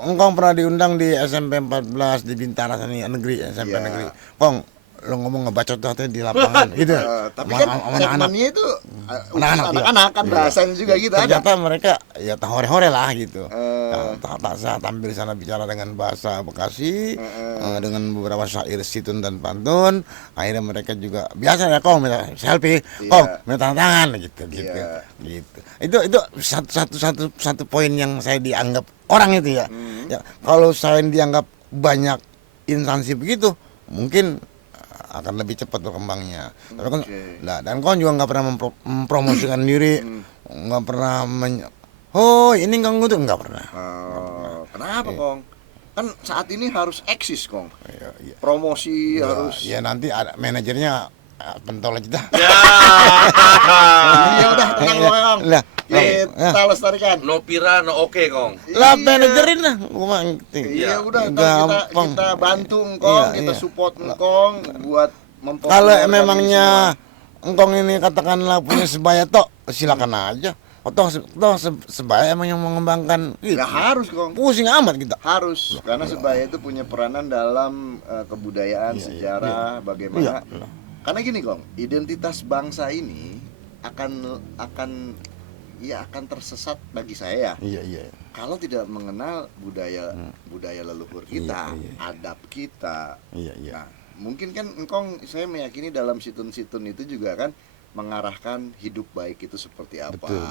engkong pernah diundang di SMP 14 di Bintara Seni Negeri, SMP Iya. Negeri. Kong, lo ngomong ngebacot tuh di lapangan gitu. Tapi kan segmennya itu anak-anak kan bahasanya juga gitu ada. Ternyata mereka ya hore-hore lah gitu. Tak sah tampil sana bicara dengan bahasa Bekasi, dengan beberapa syair situn dan pantun. Akhirnya mereka juga biasa ya, Kong, minta selfie, Kong, minta tanda tangan gitu. Itu satu poin yang saya dianggap orang itu ya. Ya, kalau saya dianggap banyak instansi begitu, mungkin akan lebih cepat berkembangnya. Tapi kan, dan kau juga nggak pernah mempromosikan diri, nggak pernah ini Kong itu nggak pernah. Kenapa, Kong? Kan saat ini harus eksis, Kong. Iya. Promosi harus. Ya nanti ada manajernya pentol aja dah. Iya udah, tenang, Kong. Lah, Kita lestarikan. No pira, no oke, Kong. lah manajerin lah, gua Iya udah, gampang. kita bantu Engkong, Iya, kita iya. support Engkong buat mempopulerkan Kalau ini memangnya semua. engkong ini katakanlah punya sebaya tok, silakan aja. Toh sebaya emang yang mengembangkan gitu. Nggak harus, Kong. Pusing amat kita. Harus, karena sebaya itu punya peranan dalam kebudayaan, sejarah, bagaimana. Karena gini, Kong, identitas bangsa ini akan tersesat bagi saya Iya. kalau tidak mengenal budaya leluhur kita, Iya. adab kita. Iya. Nah, mungkin kan Engkong, saya meyakini dalam situn-situn itu juga kan mengarahkan hidup baik itu seperti apa, Betul.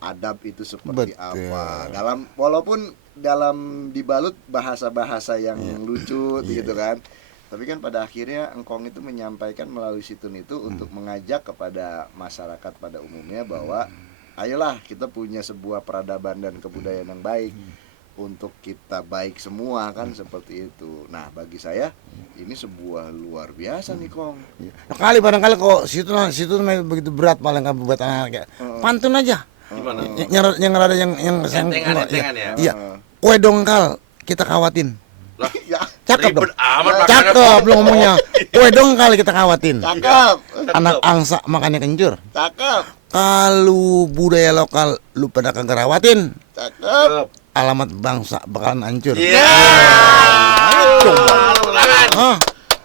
adab itu seperti Betul. apa. Walaupun dibalut bahasa-bahasa yang lucu gitu kan. Tapi kan pada akhirnya Engkong itu menyampaikan melalui situn itu untuk mengajak kepada masyarakat pada umumnya bahwa ayolah kita punya sebuah peradaban dan kebudayaan yang baik untuk kita baik semua kan, seperti itu. Nah, bagi saya ini sebuah luar biasa nih, Kong. Barangkali kok situ begitu berat malah nggak buat anak. Pantun aja. Gimana? Yang ada yang Entengan ya. Iya. Kue dongkal kita kawatin. Lah, Ya, Cakep dong. ribet amat makannya, Cakep Kong. belum ngomongnya. Kue dongkal kita kawatin. cakep. Anak angsa makannya kencur. Cakep. Kalau budaya lokal lu pada kagak rawatin, Cakep. alamat bangsa bakalan hancur. Iya. Ulangan. Hah?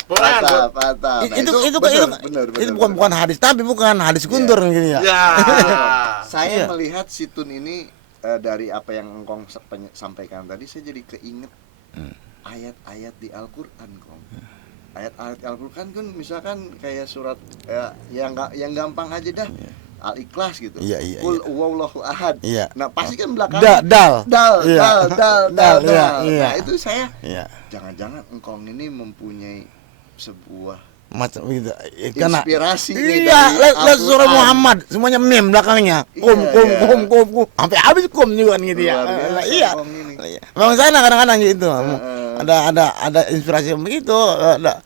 Ulangan. Patah. Nah, itu benar, bukan hadis, tapi bukan hadis Guntur gini ya. Ya. Saya Iya. melihat situn ini dari apa yang Engkong sampaikan tadi, saya jadi keinget ayat-ayat di Al-Qur'an, Kong. Ayat-ayat Al-Qur'an kan misalkan kayak surat yang gampang aja dah. Al-Ikhlas gitu. Iya, iya, Qul iya. huwallahu ahad. Iya. Nah, pasti kan belakangnya Dal. Iya. dal. Iya, iya. Nah, itu saya Iya. jangan-jangan engkong ini mempunyai sebuah Macam gitu. Karena inspirasi nih iya, dari les surah Al-Quran. Muhammad semuanya mem belakangnya. Iya, Kum. iya. Sampai habis kum juga gitu ya. Luar biasa Iya. engkong ini. Iya. Memang sana kadang-kadang gitu. Ada inspirasi begitu, ada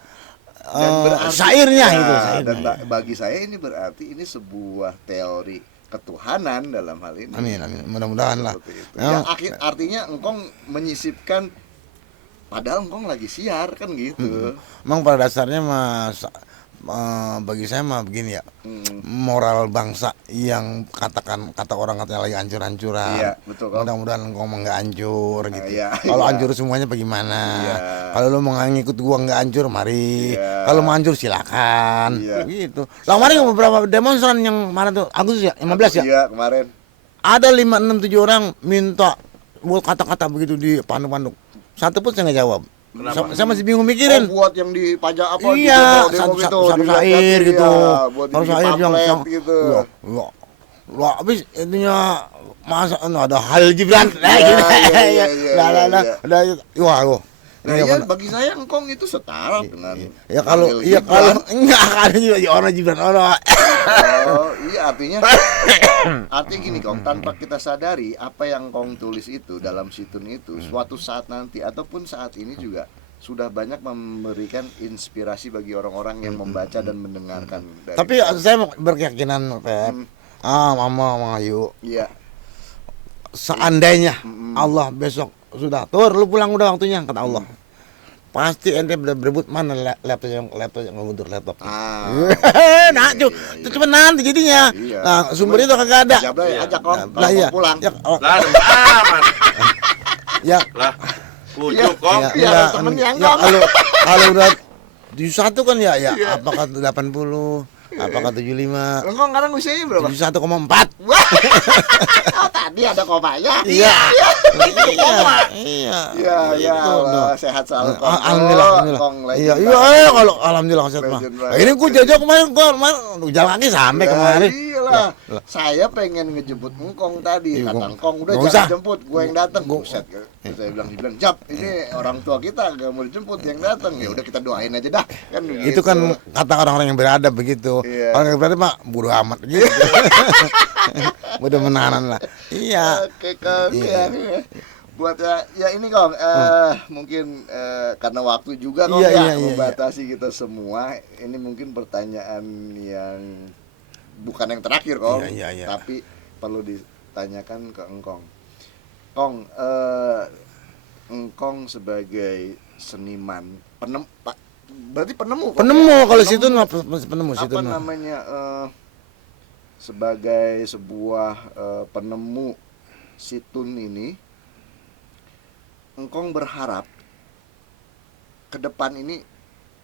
Dan berarti- syairnya Nah, gitu, dan syairnya. bagi saya ini berarti ini sebuah teori ketuhanan dalam hal ini. Amin. Mudah-mudahan lah. Seperti itu. Ya. Yang artinya engkong menyisipkan padahal engkong lagi siar kan gitu. Memang pada dasarnya mas bagi saya mah begini ya, moral bangsa yang kata orang katanya lagi hancur-hancuran. Iya, betul, Kong. Mudah-mudahan engkau mah nggak hancur gitu. Iya, Kalau iya. hancur semuanya bagaimana? Iya. Kalau lu mau ngikut gua nggak hancur, mari. Iya. Kalau mau hancur silakan. Iya. Gitu. Lah kemarin beberapa demonstran yang kemarin tuh Agustus ya, 15 ya. Iya, kemarin. Ada 5, 6, 7 orang minta buat kata-kata begitu di panduk-panduk. Satu pun saya nggak jawab. Saya masih bingung mikirin. Oh, buat yang dipajak apa Iya, di demo gitu, satu dilihat-lihat, syair iya, gitu. buat Satu di syair yang pamflet gitu. Lah, habis intinya masa ada hal Gibran. iya, Wah. Nah, Iya, ya, benar. bagi saya engkong itu setara dengan Ya kalau Khalil Gibran. enggak ada juga ya orang Gibran orang. Oh, iya artinya gini Kong, tanpa kita sadari apa yang Kong tulis itu dalam situn itu suatu saat nanti ataupun saat ini juga sudah banyak memberikan inspirasi bagi orang-orang yang membaca dan mendengarkan dari Tapi saya berkeyakinan, Pep. Mama Ayu, iya, seandainya Allah besok sudah lu pulang udah waktunya kata Allah. Pasti ente berebut mana laptop yang ngeguntur laptop. Nah, itu cuma nanti jadinya. Iya. Nah, sumber itu kagak ada. Jabla ya, ajak Kong Lah kalau iya. mau pulang. Ya, Lah, amat. ya, Lah, pucuk kong. ya, Iya, enggak, temen yang ya, Kong. kalau udah 71 kan ya, apakah 80, apakah 75, Engkong sekarang usianya berapa? 71,4. Wah. Oh, tadi ada komanya. Iya. Iya. Iya, ya Gitu, Allah, dong. sehat selalu Kong. Alhamdulillah, Kong Iya, legend iya, banget. kalau alhamdulillah sehat mah. Legend Nah, banget. ini gua jajak kemarin jalan kaki sampai kemarin. Iyalah. Saya pengen ngejemput engkong tadi. Iya, Kata gua- engkong udah nggak jangan usah. jemput, gue yang datang. Gua- Buset. Saya bilang, "Jap, ini orang tua kita gak mau dijemput yang datang." Ya udah kita doain aja dah. Kan Itu gitu. kan kata orang-orang yang beradab begitu. Iya. Orang yang beradab mah bodo amat gitu. Udah menahan lah. Iya. Oke, Kong. Iya. Ya. Buat ya ini Kong, mungkin karena waktu juga Kong Iya, ya iya, iya, membatasi kita semua. Ini mungkin pertanyaan yang bukan yang terakhir Kong, Iya, iya. tapi perlu ditanyakan ke Engkong. Kong, Engkong sebagai seniman berarti penemu Kong, Penemu ya? kalau situ mah penemu situ Apa mah. namanya sebagai sebuah penemu situn ini, Engkong berharap ke depan ini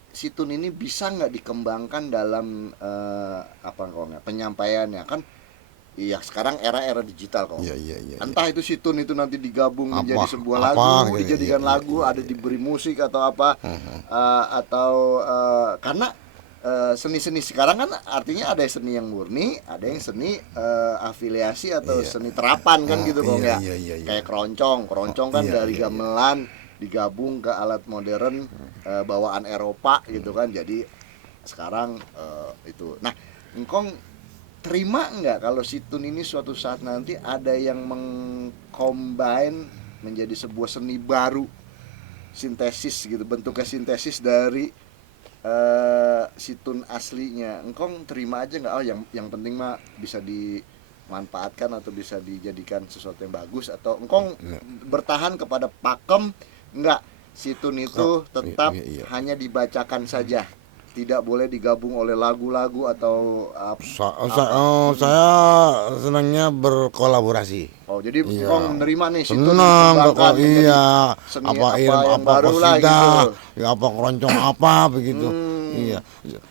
situn ini bisa nggak dikembangkan dalam apa Kong ya, penyampaiannya kan. Iya, sekarang era digital Kong. Iya. Entah itu situn itu nanti digabung Apa, menjadi sebuah apa lagu, gitu, dijadikan iya, lagu, iya, ada diberi musik atau apa, atau karena seni-seni sekarang kan artinya ada seni yang murni, ada yang seni afiliasi atau seni terapan kan gitu Kong ya. Iya. Kayak keroncong kan Iya, dari iya, gamelan digabung ke alat modern bawaan Eropa gitu kan. Jadi sekarang itu. Nah, Engkong terima nggak kalau situn ini suatu saat nanti ada yang mengcombine menjadi sebuah seni baru, sintesis gitu, bentuknya sintesis dari situn aslinya. Engkong terima aja nggak? Oh, yang penting mah bisa dimanfaatkan atau bisa dijadikan sesuatu yang bagus, atau engkong bertahan kepada pakem nggak, situn itu tetap iya. hanya dibacakan saja, tidak boleh digabung oleh lagu-lagu atau Saya senangnya berkolaborasi. oh jadi Iya. engkong menerima nih situn Senang dikembangkan kok, menjadi iya. seni Apa yang baru lah kosida, gitu. ya apa keroncong apa begitu. Iya.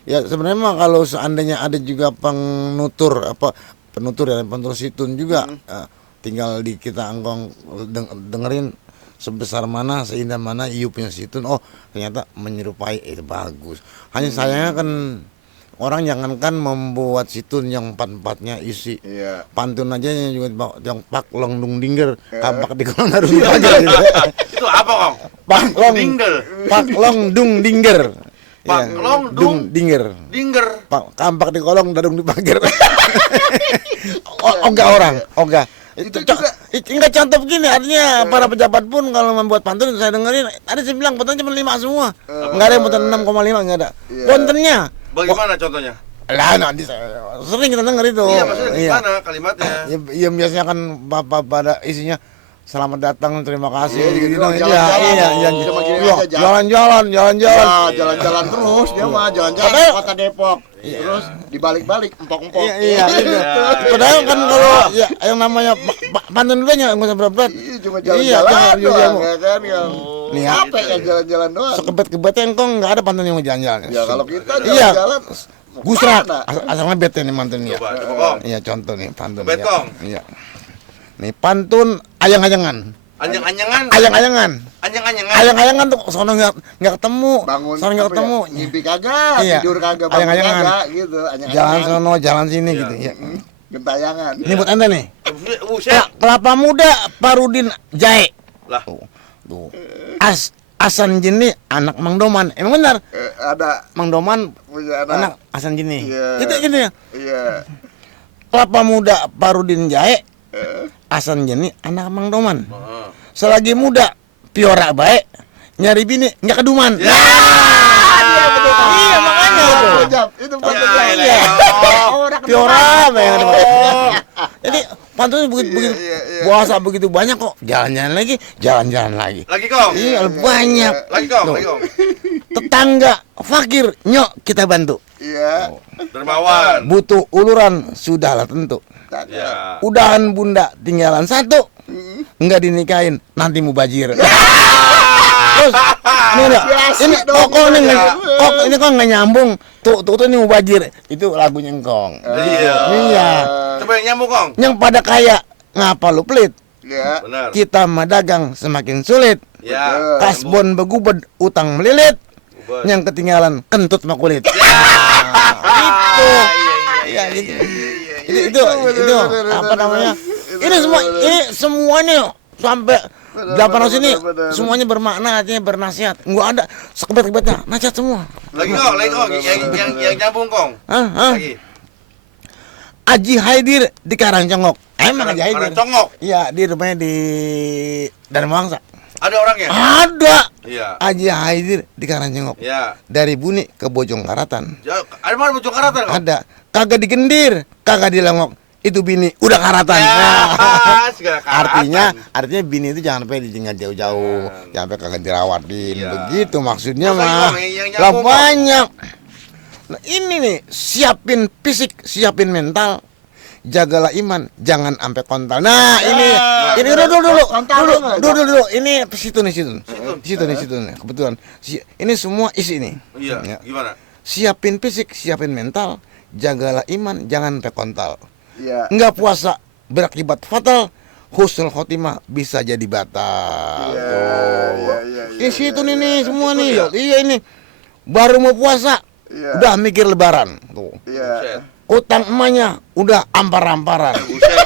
Ya sebenarnya mah kalau seandainya ada juga penutur ya penutur situn juga, tinggal di kita engkong dengerin sebesar mana, seindah mana iupnya situn. Oh ternyata menyerupai, itu bagus. Hanya sayangnya kan orang jangankan membuat situn yang empat-empatnya isi. Iya. Pantun aja yang juga yang pak long dung dingger, kabak di kolong harus dipakai gitu. Itu apa, Kong? Pak long Dingger. Pak long dung dingger. Pak Iya, long dung dingger. Dinger. Pak kampak di kolong dadung dipager. Ogah orang, ogah. Itu enggak contoh begini, artinya para pejabat pun kalau membuat pantun saya dengerin ada saya bilang pontennya cuma 5 semua. Enggak ada yang ponten 6,5 enggak ada. Iya. Pontennya Bagaimana contohnya? lah nanti saya sering kita denger itu. Iya, maksudnya gimana kalimatnya? Ya, biasanya kan bapak pada isinya selamat datang, terima kasih. Iya, gitu, Iya, jalan-jalan. Cuma gini iya. aja, Jalan-jalan. Ya, jalan-jalan terus dia mah jalan-jalan Padahal- ke Kota Depok. Terus dibalik-balik empok-empok. Iya, gitu. Iya, Padahal iya. kan kalau ya yang namanya pantun dulu nya enggak usah berat-berat. Iya, cuma Iya, jalan-jalan jangan doang, jalan. ya kan yang Nih, ya. capek kan jalan-jalan doang. Sekebet-kebetnya engkong enggak ada pantun yang mau jalan-jalan. Ya kalau kita Iya. jalan-jalan Gusrak, mana? asalnya bete nih pantun ya. Coba, Kong. Iya, contoh nih pantun. Bet, ya. Kong. Iya. Nih pantun ayang-ayangan. Anjang-anjangan. Ayang-ayangan. Anjang-anjangan. Ayang-ayangan tuh sono enggak ketemu. bangun Sono enggak apa ya, ketemu. ngimpi kagak, Iya. tidur kagak, bangun Ayang-ayangan. kagak gitu. Ayang-ayangan. Jalan sono, jalan sini Iya. gitu ya. Gentayangan. Ini buat Anda nih. Buset. Kelapa muda Parudin Jae. Lah. Tuh. Asan Jini anak Mang Doman. Emang benar? Ada Mang Doman punya anak anak. Hasan Jini. Iya. Itu gitu ya. Iya. Kelapa muda Parudin Jae, Hasan Jini anak Mang Doman. Heeh. Selagi muda piora baik, nyari bini nggak keduman. Ya. Iya betul. Iya makanya tuh. Itu Ya, pantun Iya. Orang Piora baik. Oh. Jadi pantunnya begitu Iya, iya. puasa begitu banyak kok. Jalan-jalan lagi. Lagi, Kong. Iya banyak. Lagi, Kong. Tuh. Lagi, Kong. Tetangga fakir nyok kita bantu. Iya. Dermawan. Butuh uluran sudahlah tentu. Kagak. Ya. Udahan bunda tinggalan satu, nggak dinikahin nanti mubajir. Terus ini enggak, Biasa ini dong, kok ini ya. ini kok nggak nyambung. Tuh ini mubajir. Itu lagunya Engkong. Iya. Iya. Coba yang nyambung, Kong. Yang pada kaya ngapa lu pelit? Iya. Benar. Kita mah dagang semakin sulit. Ya. Kasbon begubed utang melilit. Bubet. Yang ketinggalan kentut mah kulit. Itu. Iya, Ya, gitu. iya. Itu apa namanya? Ini semuanya sampai 800 ini benar. semuanya bermakna, artinya bernasihat. Enggak ada sekebet-kebetnya, nasihat semua. Lagi, Kong. Lagi, Kong. Yang nyambung, Kong. Hah? Lagi. Aji Haidir di Karangcongok. Emang Aji Haidir. Congok. Iya, di rumahnya di Dharma Wangsa. Ada orangnya? Ada. Iya. Aji Haidir di Karangcongok. Iya. Dari Buni ke Bojongkaratan. Ada mana bocor karatan, Kong? Ada. Kagak digendir, kagak dilengok. Itu bini udah karatan. Ya, Nah. segala karatan. Artinya bini itu jangan sampai ditinggal jauh-jauh, jangan sampai kagak dirawatin. Iya. Begitu maksudnya Terus lagi, mah. Bang, yang Lah nyambung, Bang. banyak. Nah, ini nih, siapin fisik, siapin mental. Jagalah iman, jangan sampai kontol. Nah, ini dulu. Ini situ nih. Kebetulan. Ini semua isi nih. Iya. Ya. Gimana? Siapin fisik, siapin mental, jagalah iman, jangan sampai kontol. Iya. Enggak puasa berakibat fatal, husnul khotimah bisa jadi batal. Iya. Ini situ nih semua Situ nih. ya? Iya ini. Baru mau puasa, Iya. udah mikir lebaran. Tuh. Iya. Utang emaknya udah ampar-amparan. Buset.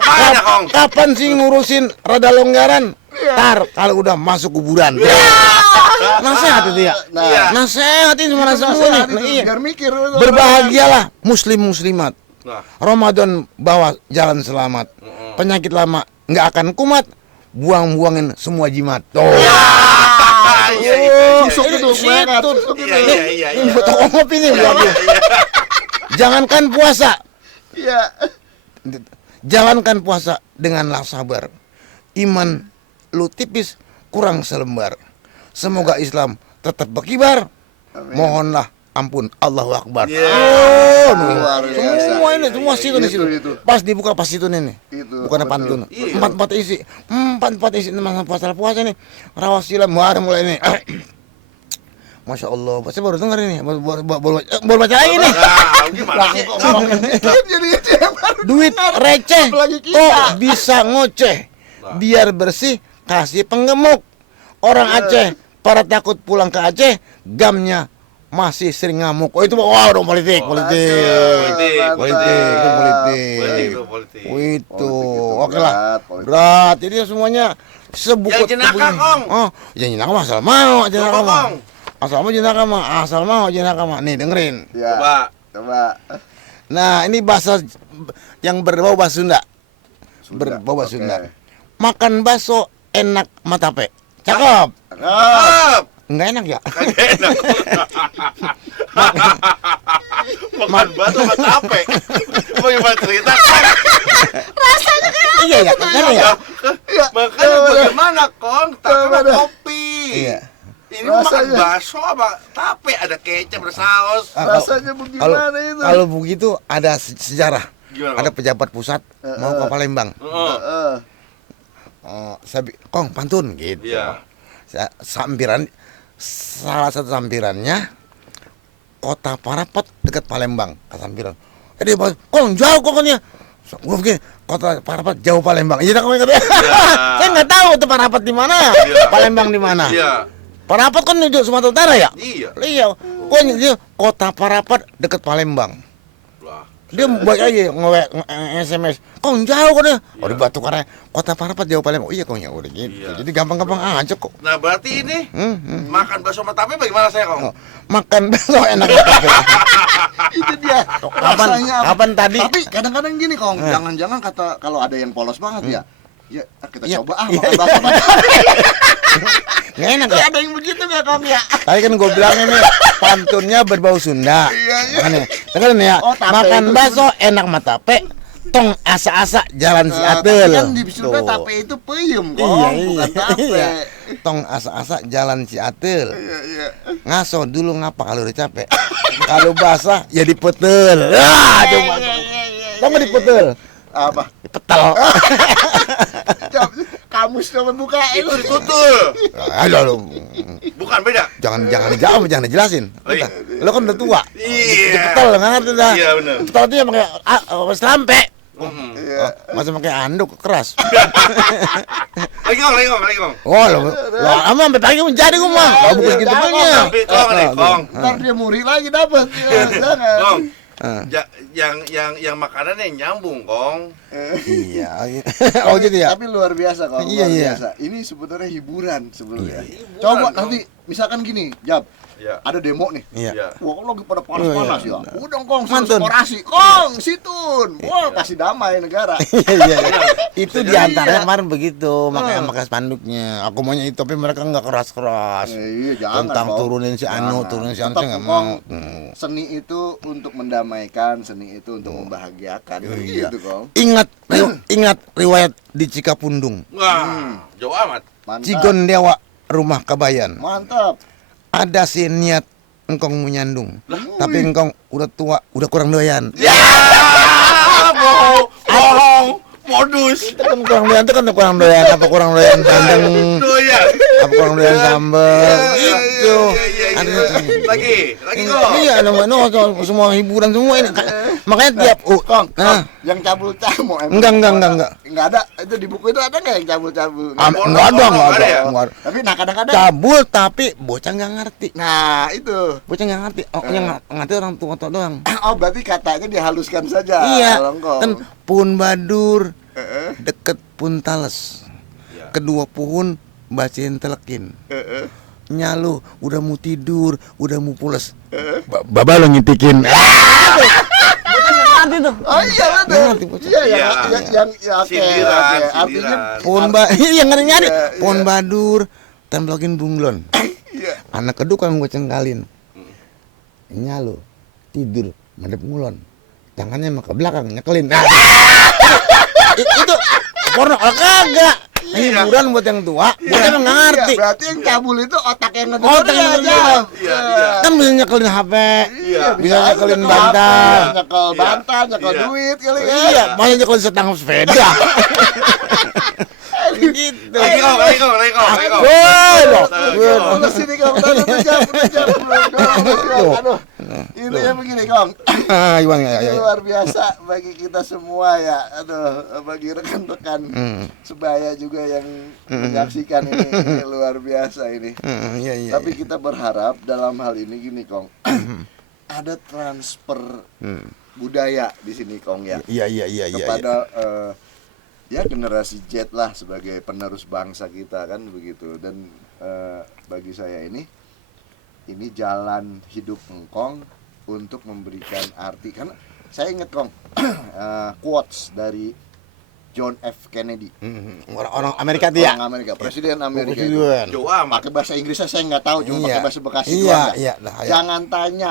Kemana, Kong? Kapan sih ngurusin rada longgaran? Tar kalau udah masuk kuburan. Nasihat itu ya. Nah, Nasihatin semua semua nih. Nah, iya. biar mikir. Berbahagialah muslim muslimat. Nah. Ramadan bawa jalan selamat. Penyakit lama nggak akan kumat. Buang-buangin semua jimat. Tuh. Iya. Tusuk itu banget. Iya. Ini buat toko ngopi nih buat dia. Jangankan puasa, Iya. jalankan puasa denganlah sabar. Iman lu tipis kurang selembar. Semoga Islam tetap berkibar. Mohonlah ampun Allahu Akbar. Iya. Oh, Luar biasa. semua ini semua situ nih situ. Itu. Pas dibuka pas situ nih. Itu, Bukan betul. pantun. Iya. Empat isi masa puasa nih. Rawas silam mulai nih. Masya Allah, saya baru dengar ini, baru baca lagi nih. Nah, gimana sih? Jadi itu yang baru Duit dengar. receh, Apalagi kita. kok bisa ngoceh? Biar bersih, kasih penggemuk. Orang Aceh, para takut pulang ke Aceh, gamnya masih sering ngamuk. Oh itu wah udah politik. Politik. Itu itu oke lah. politik. Berat. Jadi semuanya sebukut. Yang jenaka, Kong. Oh, yang jenaka mah asal mau jenaka Coba, mah. Kong. Asal mau jenaka mah. Nih dengerin. Ya. Coba. Nah, ini bahasa yang berbau bahasa Sunda. Sunda, Berbau bahasa oke. Sunda. Makan bakso enak matape. Cakep. Cakep. Enggak enak ya? Kagak enak. Makan batu sama tape. Bagaimana cerita? Iya ya, kan ya. Makanya bagaimana, Kong? Tape sama kopi. Iya. Ini makan Rasanya. bakso apa tape? Ada kecap, ada saus. Rasanya Kalau bagaimana itu? kalau begitu ada sejarah. Gimana, Ada Kong? pejabat pusat mau ke Palembang. Heeh. Kong pantun gitu. Iya. Salah satu sampirannya Kota Parapat dekat Palembang, sampiran. Dia bilang, Kong jauh koknya. Gue pikir Kota Parapat jauh Palembang. Iya, kamu kata. Saya nggak tahu tuh Parapat di mana, Iya. Palembang di mana. Iya. Parapat kan di Sumatera Utara ya? Iya. Iya. Kok dia Kota Parapat dekat Palembang. Wah. Dia baik aja SMS. Kong jauh kan ya? Oh di Batu karena Kota Parapat jauh Palembang. Oh iya Kong ya udah gitu. Iya. Jadi gampang-gampang aja kok. Nah, berarti ini makan bakso sama tape bagaimana saya, Kong? Oh, makan bakso enak banget. Itu dia. Kapan- Rasanya apa? kapan tadi? Tapi kadang-kadang gini, Kong. Jangan-jangan kata kalau ada yang polos banget ya. Ya, kita Iya. coba Iya. makan bakso. Nggak enak ya? Ada yang begitu nggak, Kong ya? Tadi kan gue bilang ini pantunnya berbau Sunda. Iya. Makanya, dengerin ya. Oh, tape Makan itu bakso enak mata tape. Tong asa-asa jalan si Tapi atel. kan di Sunda Tuh. tape itu peyem, Kong, Iya, bukan tape. iya. Tong asa-asa jalan si atel. Iya. Ngaso dulu ngapa kalau udah capek. Kalau basah ya dipetel. Coba. Tahu nggak dipetel? Apa? Dipetel. Kamus coba bukain. Itu ditutul. Aduh, Bukan beda. jangan dijawab, jangan dijelasin. Oh, iya. Lo kan udah tua. Iya. Dipetel nggak ngerti dah. Iya, benar. Petel dia pakai selampe. Iya. Masih pakai anduk keras. Lagi, Kong. Oh, lo ama sampai pagi menjadi gua mah. Kalau buku segitu Jangan, banyak. Tapi, Kong, nih, Kong. Ntar dia muri lagi dapat. Ya, jangan. Kong. Ah. Yang makanannya nyambung, Kong. Iya. Oh gitu ya. Tapi luar biasa, Kong. Iya, Luar iya. biasa. Ini sebenarnya hiburan sebelumnya. Iya, hiburan, Coba Kong. nanti misalkan gini, Jab. Iya. Ada demo nih. Iya. Iya. Wah, lagi pada panas-panas ya. Udah, Kong, suruh Mantun. eksplorasi. Kong, situn. Wah, kasih damai negara. Iya. Itu Jadi, diantaranya iya. kemarin begitu, makanya pakai spanduknya. Aku maunya itu, tapi mereka nggak keras-keras. Iya, jangan, Tentang Kong. turunin si Anu, Jangan. turunin si Anu, Tetap, saya nggak Kong, mau. Seni itu untuk mendamaikan, seni itu untuk membahagiakan. Iya. Gitu, Kong. Ingat riwayat di Cikapundung. Wah, jauh amat. Mantap. Cigon Dewa Rumah Kabayan. Mantap. Ada si niat engkong menyandung, tapi engkong udah tua, udah kurang doyan. Ya, bohong, modus. Itu kan kurang doyan, itu kan kurang doyan, apa kurang doyan bandeng, Doyan. apa kurang doyan sambel, gitu. Iya. Ada- Lagi, Kong. Iya, semua hiburan semua ini. Makanya tiap Kong, nah, yang cabul-cabul enggak. Enggak ada. Itu di buku itu ada enggak yang cabul-cabul? Enggak ada. ya? Tapi nah kadang-kadang. Cabul tapi bocah nggak ngerti. Nah, itu. Bocah nggak ngerti. Oh, yang ngerti orang tua doang. Oh, berarti katanya dihaluskan saja. Iya, Kalau engkau. kan Pun Badur Heeh, deket Pun Tales. Iya. Kedua pohon bacain telekin. heeh. Nyalu, udah mau tidur, udah mau pules. Baba lo ngitikin. Ngerti tuh. Oh iya betul. Ngerti, bocah. Iya, Iya. ya, oke. Sindiran, oke. Artinya sindiran. Pohon iya nyari. Iya, Pohon iya. Badur templokin bunglon. iya. Anak kedua kan gue cengkalin. Nyalu, tidur, madep ngulon. Tangannya mah ke belakang nyekelin. Nah, itu porno kagak. Iya. Hiburan buat yang tua, bocah mah nggak ngerti. Iya, berarti yang cabul itu otak yang ngedengerin Otak yang aja. ngedengerin. Iya. Kan bisa nyekelin HP, Iya. bisa nyekelin nyekel bantal. HP, nyekel Iya. bantal, nyekel Iya. duit kali ya. Iya, masa nyekelin setang sepeda. gitu. Lagi kong. Mulus ini Kong, udah jam. Aduh, itu ya begini Kong. Ini luar biasa bagi kita semua ya. Aduh, bagi rekan-rekan sebaya juga yang menyaksikan ini luar biasa ini. Iya. Tapi kita berharap dalam hal ini gini Kong, ada transfer budaya di sini Kong ya. Iya. Kepada ya generasi Z lah sebagai penerus bangsa kita kan begitu. Dan bagi saya ini jalan hidup engkong untuk memberikan arti. Karena saya ingat Kong quotes dari John F. Kennedy, Orang Amerika dia. orang Amerika, Presiden Amerika itu. Presiden. Jauh amat. Pakai bahasa Inggrisnya saya nggak tahu, cuma pakai bahasa Bekasi Iya, doang. iya. Dah, ayo. Jangan tanya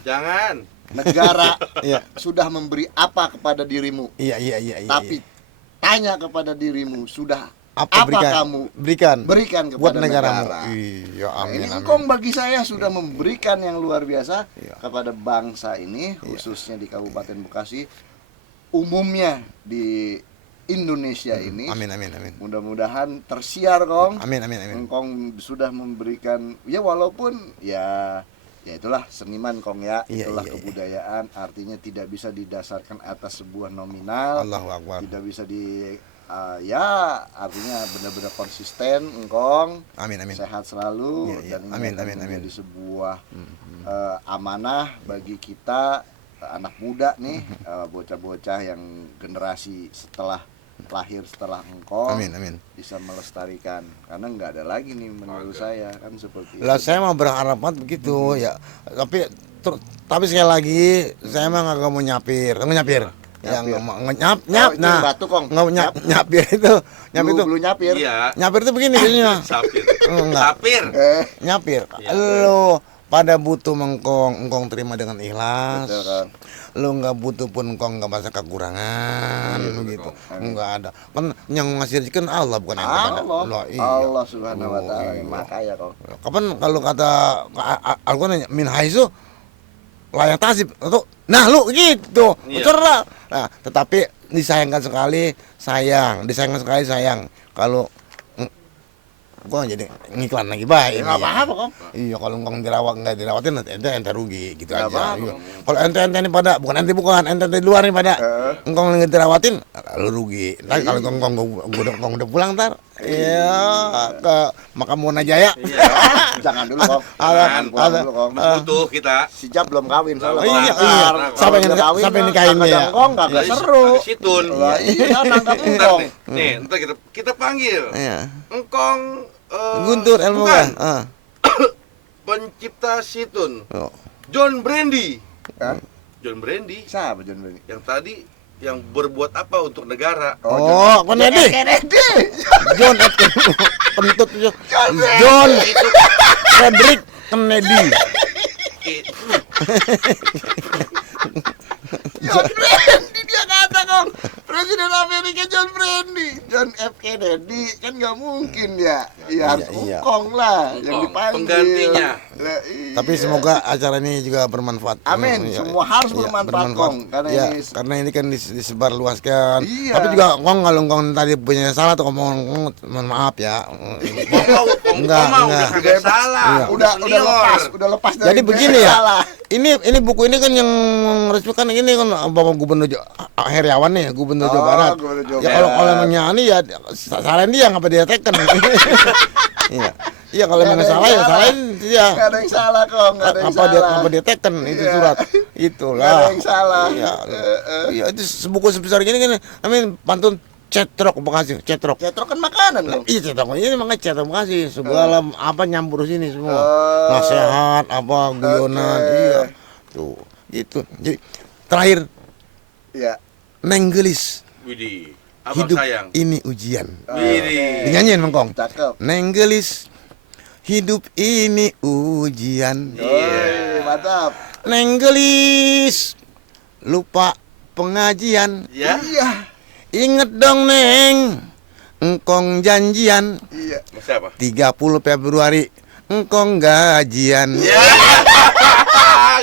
Jangan. negara Iya. sudah memberi apa kepada dirimu, Iya. tapi tanya kepada dirimu sudah Apa kamu berikan berikan buat kepada negaramu. negara. Iya, Nah, amin. ini engkong bagi saya sudah memberikan yang luar biasa kepada bangsa ini, khususnya di Kabupaten Bekasi, umumnya di Indonesia ini. Amin. Mudah-mudahan tersiar Kong. Amin. Engkong sudah memberikan ya walaupun ya itulah seniman Kong ya, Iya, itulah iya. kebudayaan, artinya tidak bisa didasarkan atas sebuah nominal, Allahu Akbar. tidak bisa ya artinya benar-benar konsisten engkong. Amin. Sehat selalu Iya. dan ini Amin. akan menjadi sebuah amanah bagi kita anak muda nih, bocah-bocah yang generasi setelah lahir setelah engkong Amin. bisa melestarikan, karena nggak ada lagi nih menurut saya kan seperti Lah itu. saya mau berharap begitu ya. Tapi sekali lagi saya mah nggak mau nyapir. Kamu nyapir? Ya nyap. itu Nah, batu Kong. nggak nyapir itu. Nyapir itu. Belum nyapir. Iya. Nyapir itu begini biasanya. Sapir. Enggak. Sapir. Nyapir. Iya. Lo pada butuh engkong terima dengan ikhlas. Betul, Kang. Lo nggak butuh pun engkong nggak merasa kekurangan begitu. Enggak ada. Kan yang ngasih rezeki kan Allah bukan ente pada. Allah, Iya. Allah Subhanahu wa taala yang Iya. makaya Kong. Kapan kalau kata Al-Quran min haizu layak tasib atau nah lu gitu Iya. cerah. Nah, tetapi disayangkan sekali sayang kalau gua jadi ngiklan lagi baik. Nggak apa-apa Kong. Iya, kalau engkong dirawatin ente rugi gitu Nggak aja. apa-apa. Iya. Kalau ente ini pada ente di luar nih pada engkong nggak dirawatin lu rugi. Ntar kalau engkong udah pulang ntar iya ke makam Monajaya. Jangan dulu Kong. Jangan. Pulang dulu Kong. Butuh kita. Si Jab belum kawin soalnya. Oh, iya, Kong. iya. Kalau Siapa yang udah kawin, siapa yang nikahin kagak ya? Engkong kagak seru. Situn. Lah, iya nangkap Ntar engkong. nih, ntar kita panggil. Iya. Engkong Guntur ilmu bukan. kan? Pencipta situn. Oh. John Brandy. Hah? John Brandy Siapa John Brandy? yang tadi yang berbuat apa untuk negara? Oh, Kennedy. Kennedy. John F. Kentut John Frederick Kennedy. I- John Brandy dia kata Kong. Presiden Amerika John Brandy. John F. Kennedy kan nggak mungkin ya. Ya harus Iya. engkong lah yang Engkong, dipanggil. penggantinya. Lah, iya. Tapi semoga acara ini juga bermanfaat. Amin. Iya, Semua harus iya, bermanfaat, Kong. Karena Iya, ini karena ini kan disebar luaskan. Iya. Tapi juga Kong kalau Kong tadi punya salah tuh ngomong mohon maaf ya. Enggak, Kong mah enggak. udah kagak salah. Iya. udah lepas dari Jadi begini ya. salah. Ini buku ini kan yang resmikan ini kan Bapak Gubernur Heriawan nih, Gubernur Jawa Barat. Gubernur Jawa Ya Barat. kalau yang nyanyi ya salahin dia ngapa dia teken. Iya. Iya kalau Nggak memang ada salah yang ya salah. salahin dia. Nggak ada yang salah Kong, nggak ada yang Apa dia salah. apa dia teken itu Iya. surat. Itulah. Nggak ada yang salah. Iya. Iya itu buku sebesar gini kan. Pantun cetrok Bekasi, cetrok. Cetrok kan makanan Kong. Iya cetrok ini makanya cetrok Bekasi. Segala apa nyampur sini semua. Oh. Nasihat apa guyonan Oke. iya. Tuh, gitu. Jadi terakhir Iya. Nenggelis. Widih, abang Hidup sayang. ini ujian. Widih. Dinyanyiin Mengkong. Cakep. Nenggelis. Hidup ini ujian. Oh, mantap. Nenggelis. Lupa pengajian. Ya. Iya. Inget dong Neng. Engkong janjian Iya. Masih apa? 30 Februari. Engkong gajian. Ya.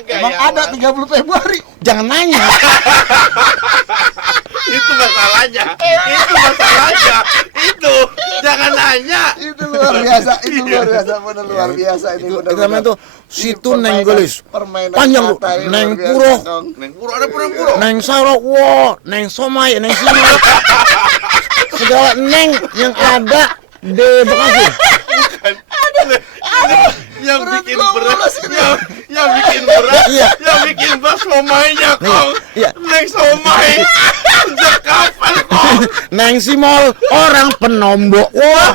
Emang ada 30 Februari. Jangan nanya. Itu Itu masalahnya. Itu jangan nanya. Itu luar biasa, benar luar biasa ini. Itu namanya tuh situ neng gelis. Permainan Panjang lu, kata ini neng luar biasa, puro. Kong. Neng puro ada puro. Neng saro, wow, neng somai, neng simai. Segala neng yang ada di Bekasi. Yang bikin berat, yang bikin berat, Iya. yang bikin berat somainya, Kong. Iya. Neng somai. Sejak kapan, Kong? Neng simol, orang penombok. Wah,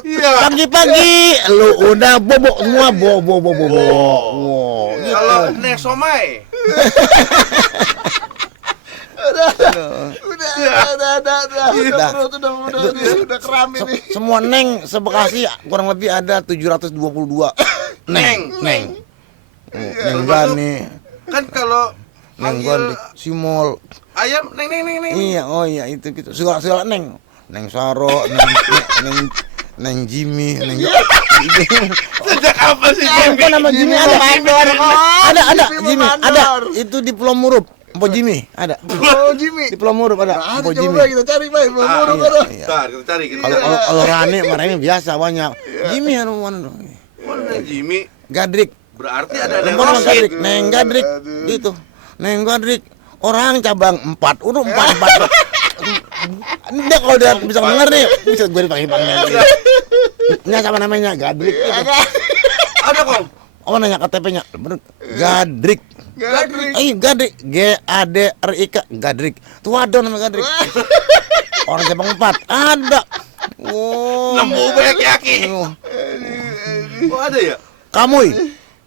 Iya. pagi-pagi lu udah bobok semua, bobo. Wow, gitu. Kalau neng somai, Udah keram ini. Semua neng sebekasi kurang lebih ada 722 neng. Neng Gani, kan kalau neng manggil Gani, simol. ayam neng. Iya, oh iya itu gitu. Segala neng. Neng Saro, neng Jimmy, neng Sejak kapan sih apa nama Jimmy ada? Ada Jimmy, ada. Itu di Pulau Murup. Empo Jimmy ada. Oh, Jimmy. Di Pulau Murup ada. Nah, Empo ada Jimmy. coba kita cari, Bay. Belum Ah, ada. Iya. Bentar, kita cari. Kalau Rani marahnya biasa banyak. Jimmy anu mana? Mana Jimmy? Gadrik. Berarti ada neng Empo nama Rosid. Gadrik, Neng Gadrik. Gitu. Neng Gadrik. Orang cabang 4. Udah 4. Dia kalau dia bisa denger nih, bisa gue dipanggil. Ini siapa namanya? Gadrik. Gitu. Ada, Kong. Oh nanya KTP-nya. Bener. Gadrik. Gadrik. GADRIK. Gadrik. Tuh ada nama Gadrik. Orang cabang 4. Ada. Oh. Nemu banyak yaki. Oh. Oh, ada ya? Kamuy.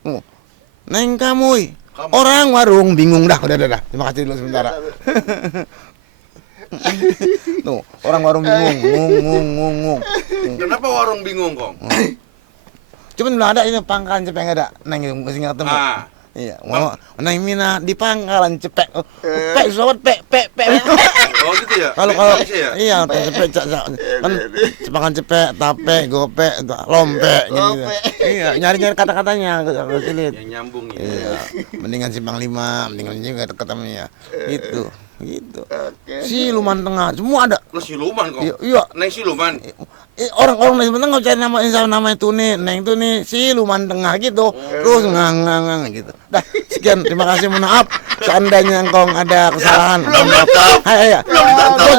Oh. Neng Kamuy. Orang warung bingung dah. Udah. Terima kasih dulu sementara. Tuh, orang warung bingung. Ngung. Kenapa warung bingung, Kong? Cuman belum ada ini pangkalan cepek nggak ada. Neng itu masih nggak ketemu. Ah. Iya, mau Neng Mina di pangkalan cepek. Pek sobat pek. Oh, gitu ya? Kalau Indonesia ya? iya cepek kan cepakan cepek, tape, gope, lompe gitu. Iya, nyari kata-katanya agak sulit. Yang nyambung ya. Iya, mendingan Simpang 5, mendingan juga ketemu ya. Gitu. Siluman Tengah, semua ada. Lu siluman, Kong. Iya. Neng siluman. Orang dari Tengah cari nama itu nih, Neng itu nih Siluman Tengah gitu. Terus ngang gitu. Dah, sekian, terima kasih, mohon maaf. Seandainya engkau ada kesalahan. Belum tutup. Iya.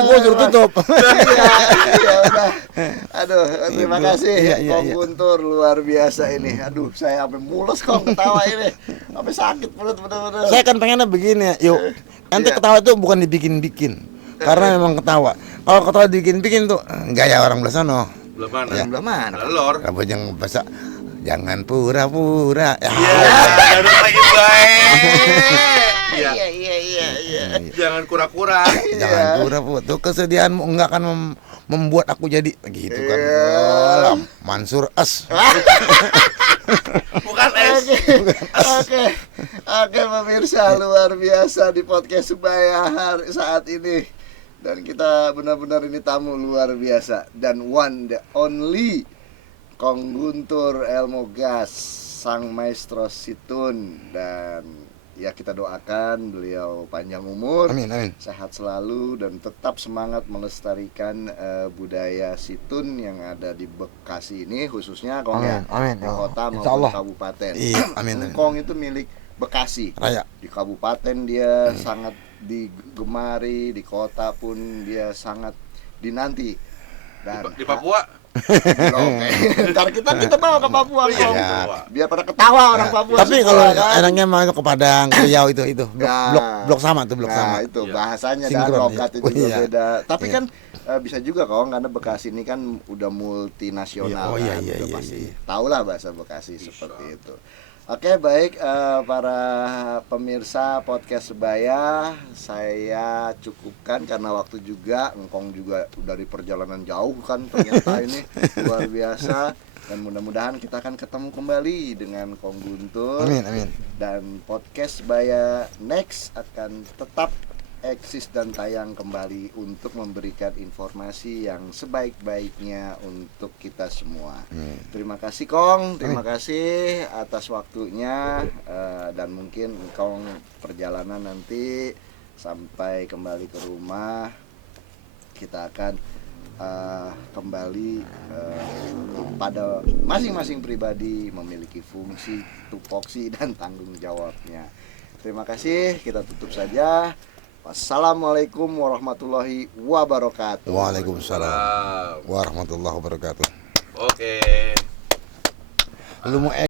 Gue suruh tutup. Iya, udah. Aduh, terima kasih Iya. Kong Guntur, luar biasa ini. Aduh, saya sampai mules Kong ketawa ini. Sampai sakit perut bener-bener. Saya kan pengennya begini ya, yuk. Nanti ketawa itu bukan dibikin-bikin. Karena memang ketawa. Kalau ketawa dibikin-bikin tuh gaya orang belah sono. Belah mana? Ya. Belah mana? Lor. Apa yang bahasa jangan pura-pura. Ya. Ada lagi baik. Iya. Iya. Jangan kura-kura. Jangan pura-pura. Tuh kesedihanmu enggak akan membuat aku jadi gitu kan. Alam, Mansur S. Bukan es. Oke pemirsa, luar biasa di podcast Sebaya saat ini. Dan kita benar-benar ini tamu luar biasa. Dan one the only Kong Guntur Elmogas, sang maestro situn. Dan ya kita doakan beliau panjang umur, Amin. sehat selalu, dan tetap semangat melestarikan budaya situn yang ada di Bekasi ini, khususnya Kong ya, Amin. di kota Insya maupun Allah. kabupaten. Iya, amin. Kong itu milik Bekasi. Raya. Di kabupaten dia sangat digemari, di kota pun dia sangat dinanti. Dan Di Papua. belum. Ntar kita bawa ke Papua, Iya, Kong. di Papua. Biar pada ketawa orang Papua. Tapi semua, kalau kan? enaknya mau ke Padang, ke Riau itu Nah. blok sama tuh, blok Nah, sama. itu Iya. bahasanya dan Sinkron, logatnya iya. juga Iya. beda. Tapi Iya. kan bisa juga Kong, karena Bekasi ini kan udah multinasional. Iya. Oh, iya, kan. iya, Udah iya, pasti iya. tahulah bahasa Bekasi seperti itu. Oke, baik para pemirsa podcast Sebaya, saya cukupkan karena waktu juga, Engkong juga dari perjalanan jauh kan ternyata ini luar biasa. Dan mudah-mudahan kita akan ketemu kembali dengan Kong Guntur. Amin. Dan podcast Sebaya next akan tetap eksis dan tayang kembali untuk memberikan informasi yang sebaik-baiknya untuk kita semua. Terima kasih Kong, terima kasih atas waktunya, dan mungkin Kong perjalanan nanti sampai kembali ke rumah kita akan kembali pada masing-masing pribadi memiliki fungsi, tupoksi dan tanggung jawabnya. Terima kasih, kita tutup saja. Wassalamualaikum warahmatullahi wabarakatuh. Waalaikumsalam warahmatullahi wabarakatuh. Oke. Lu mau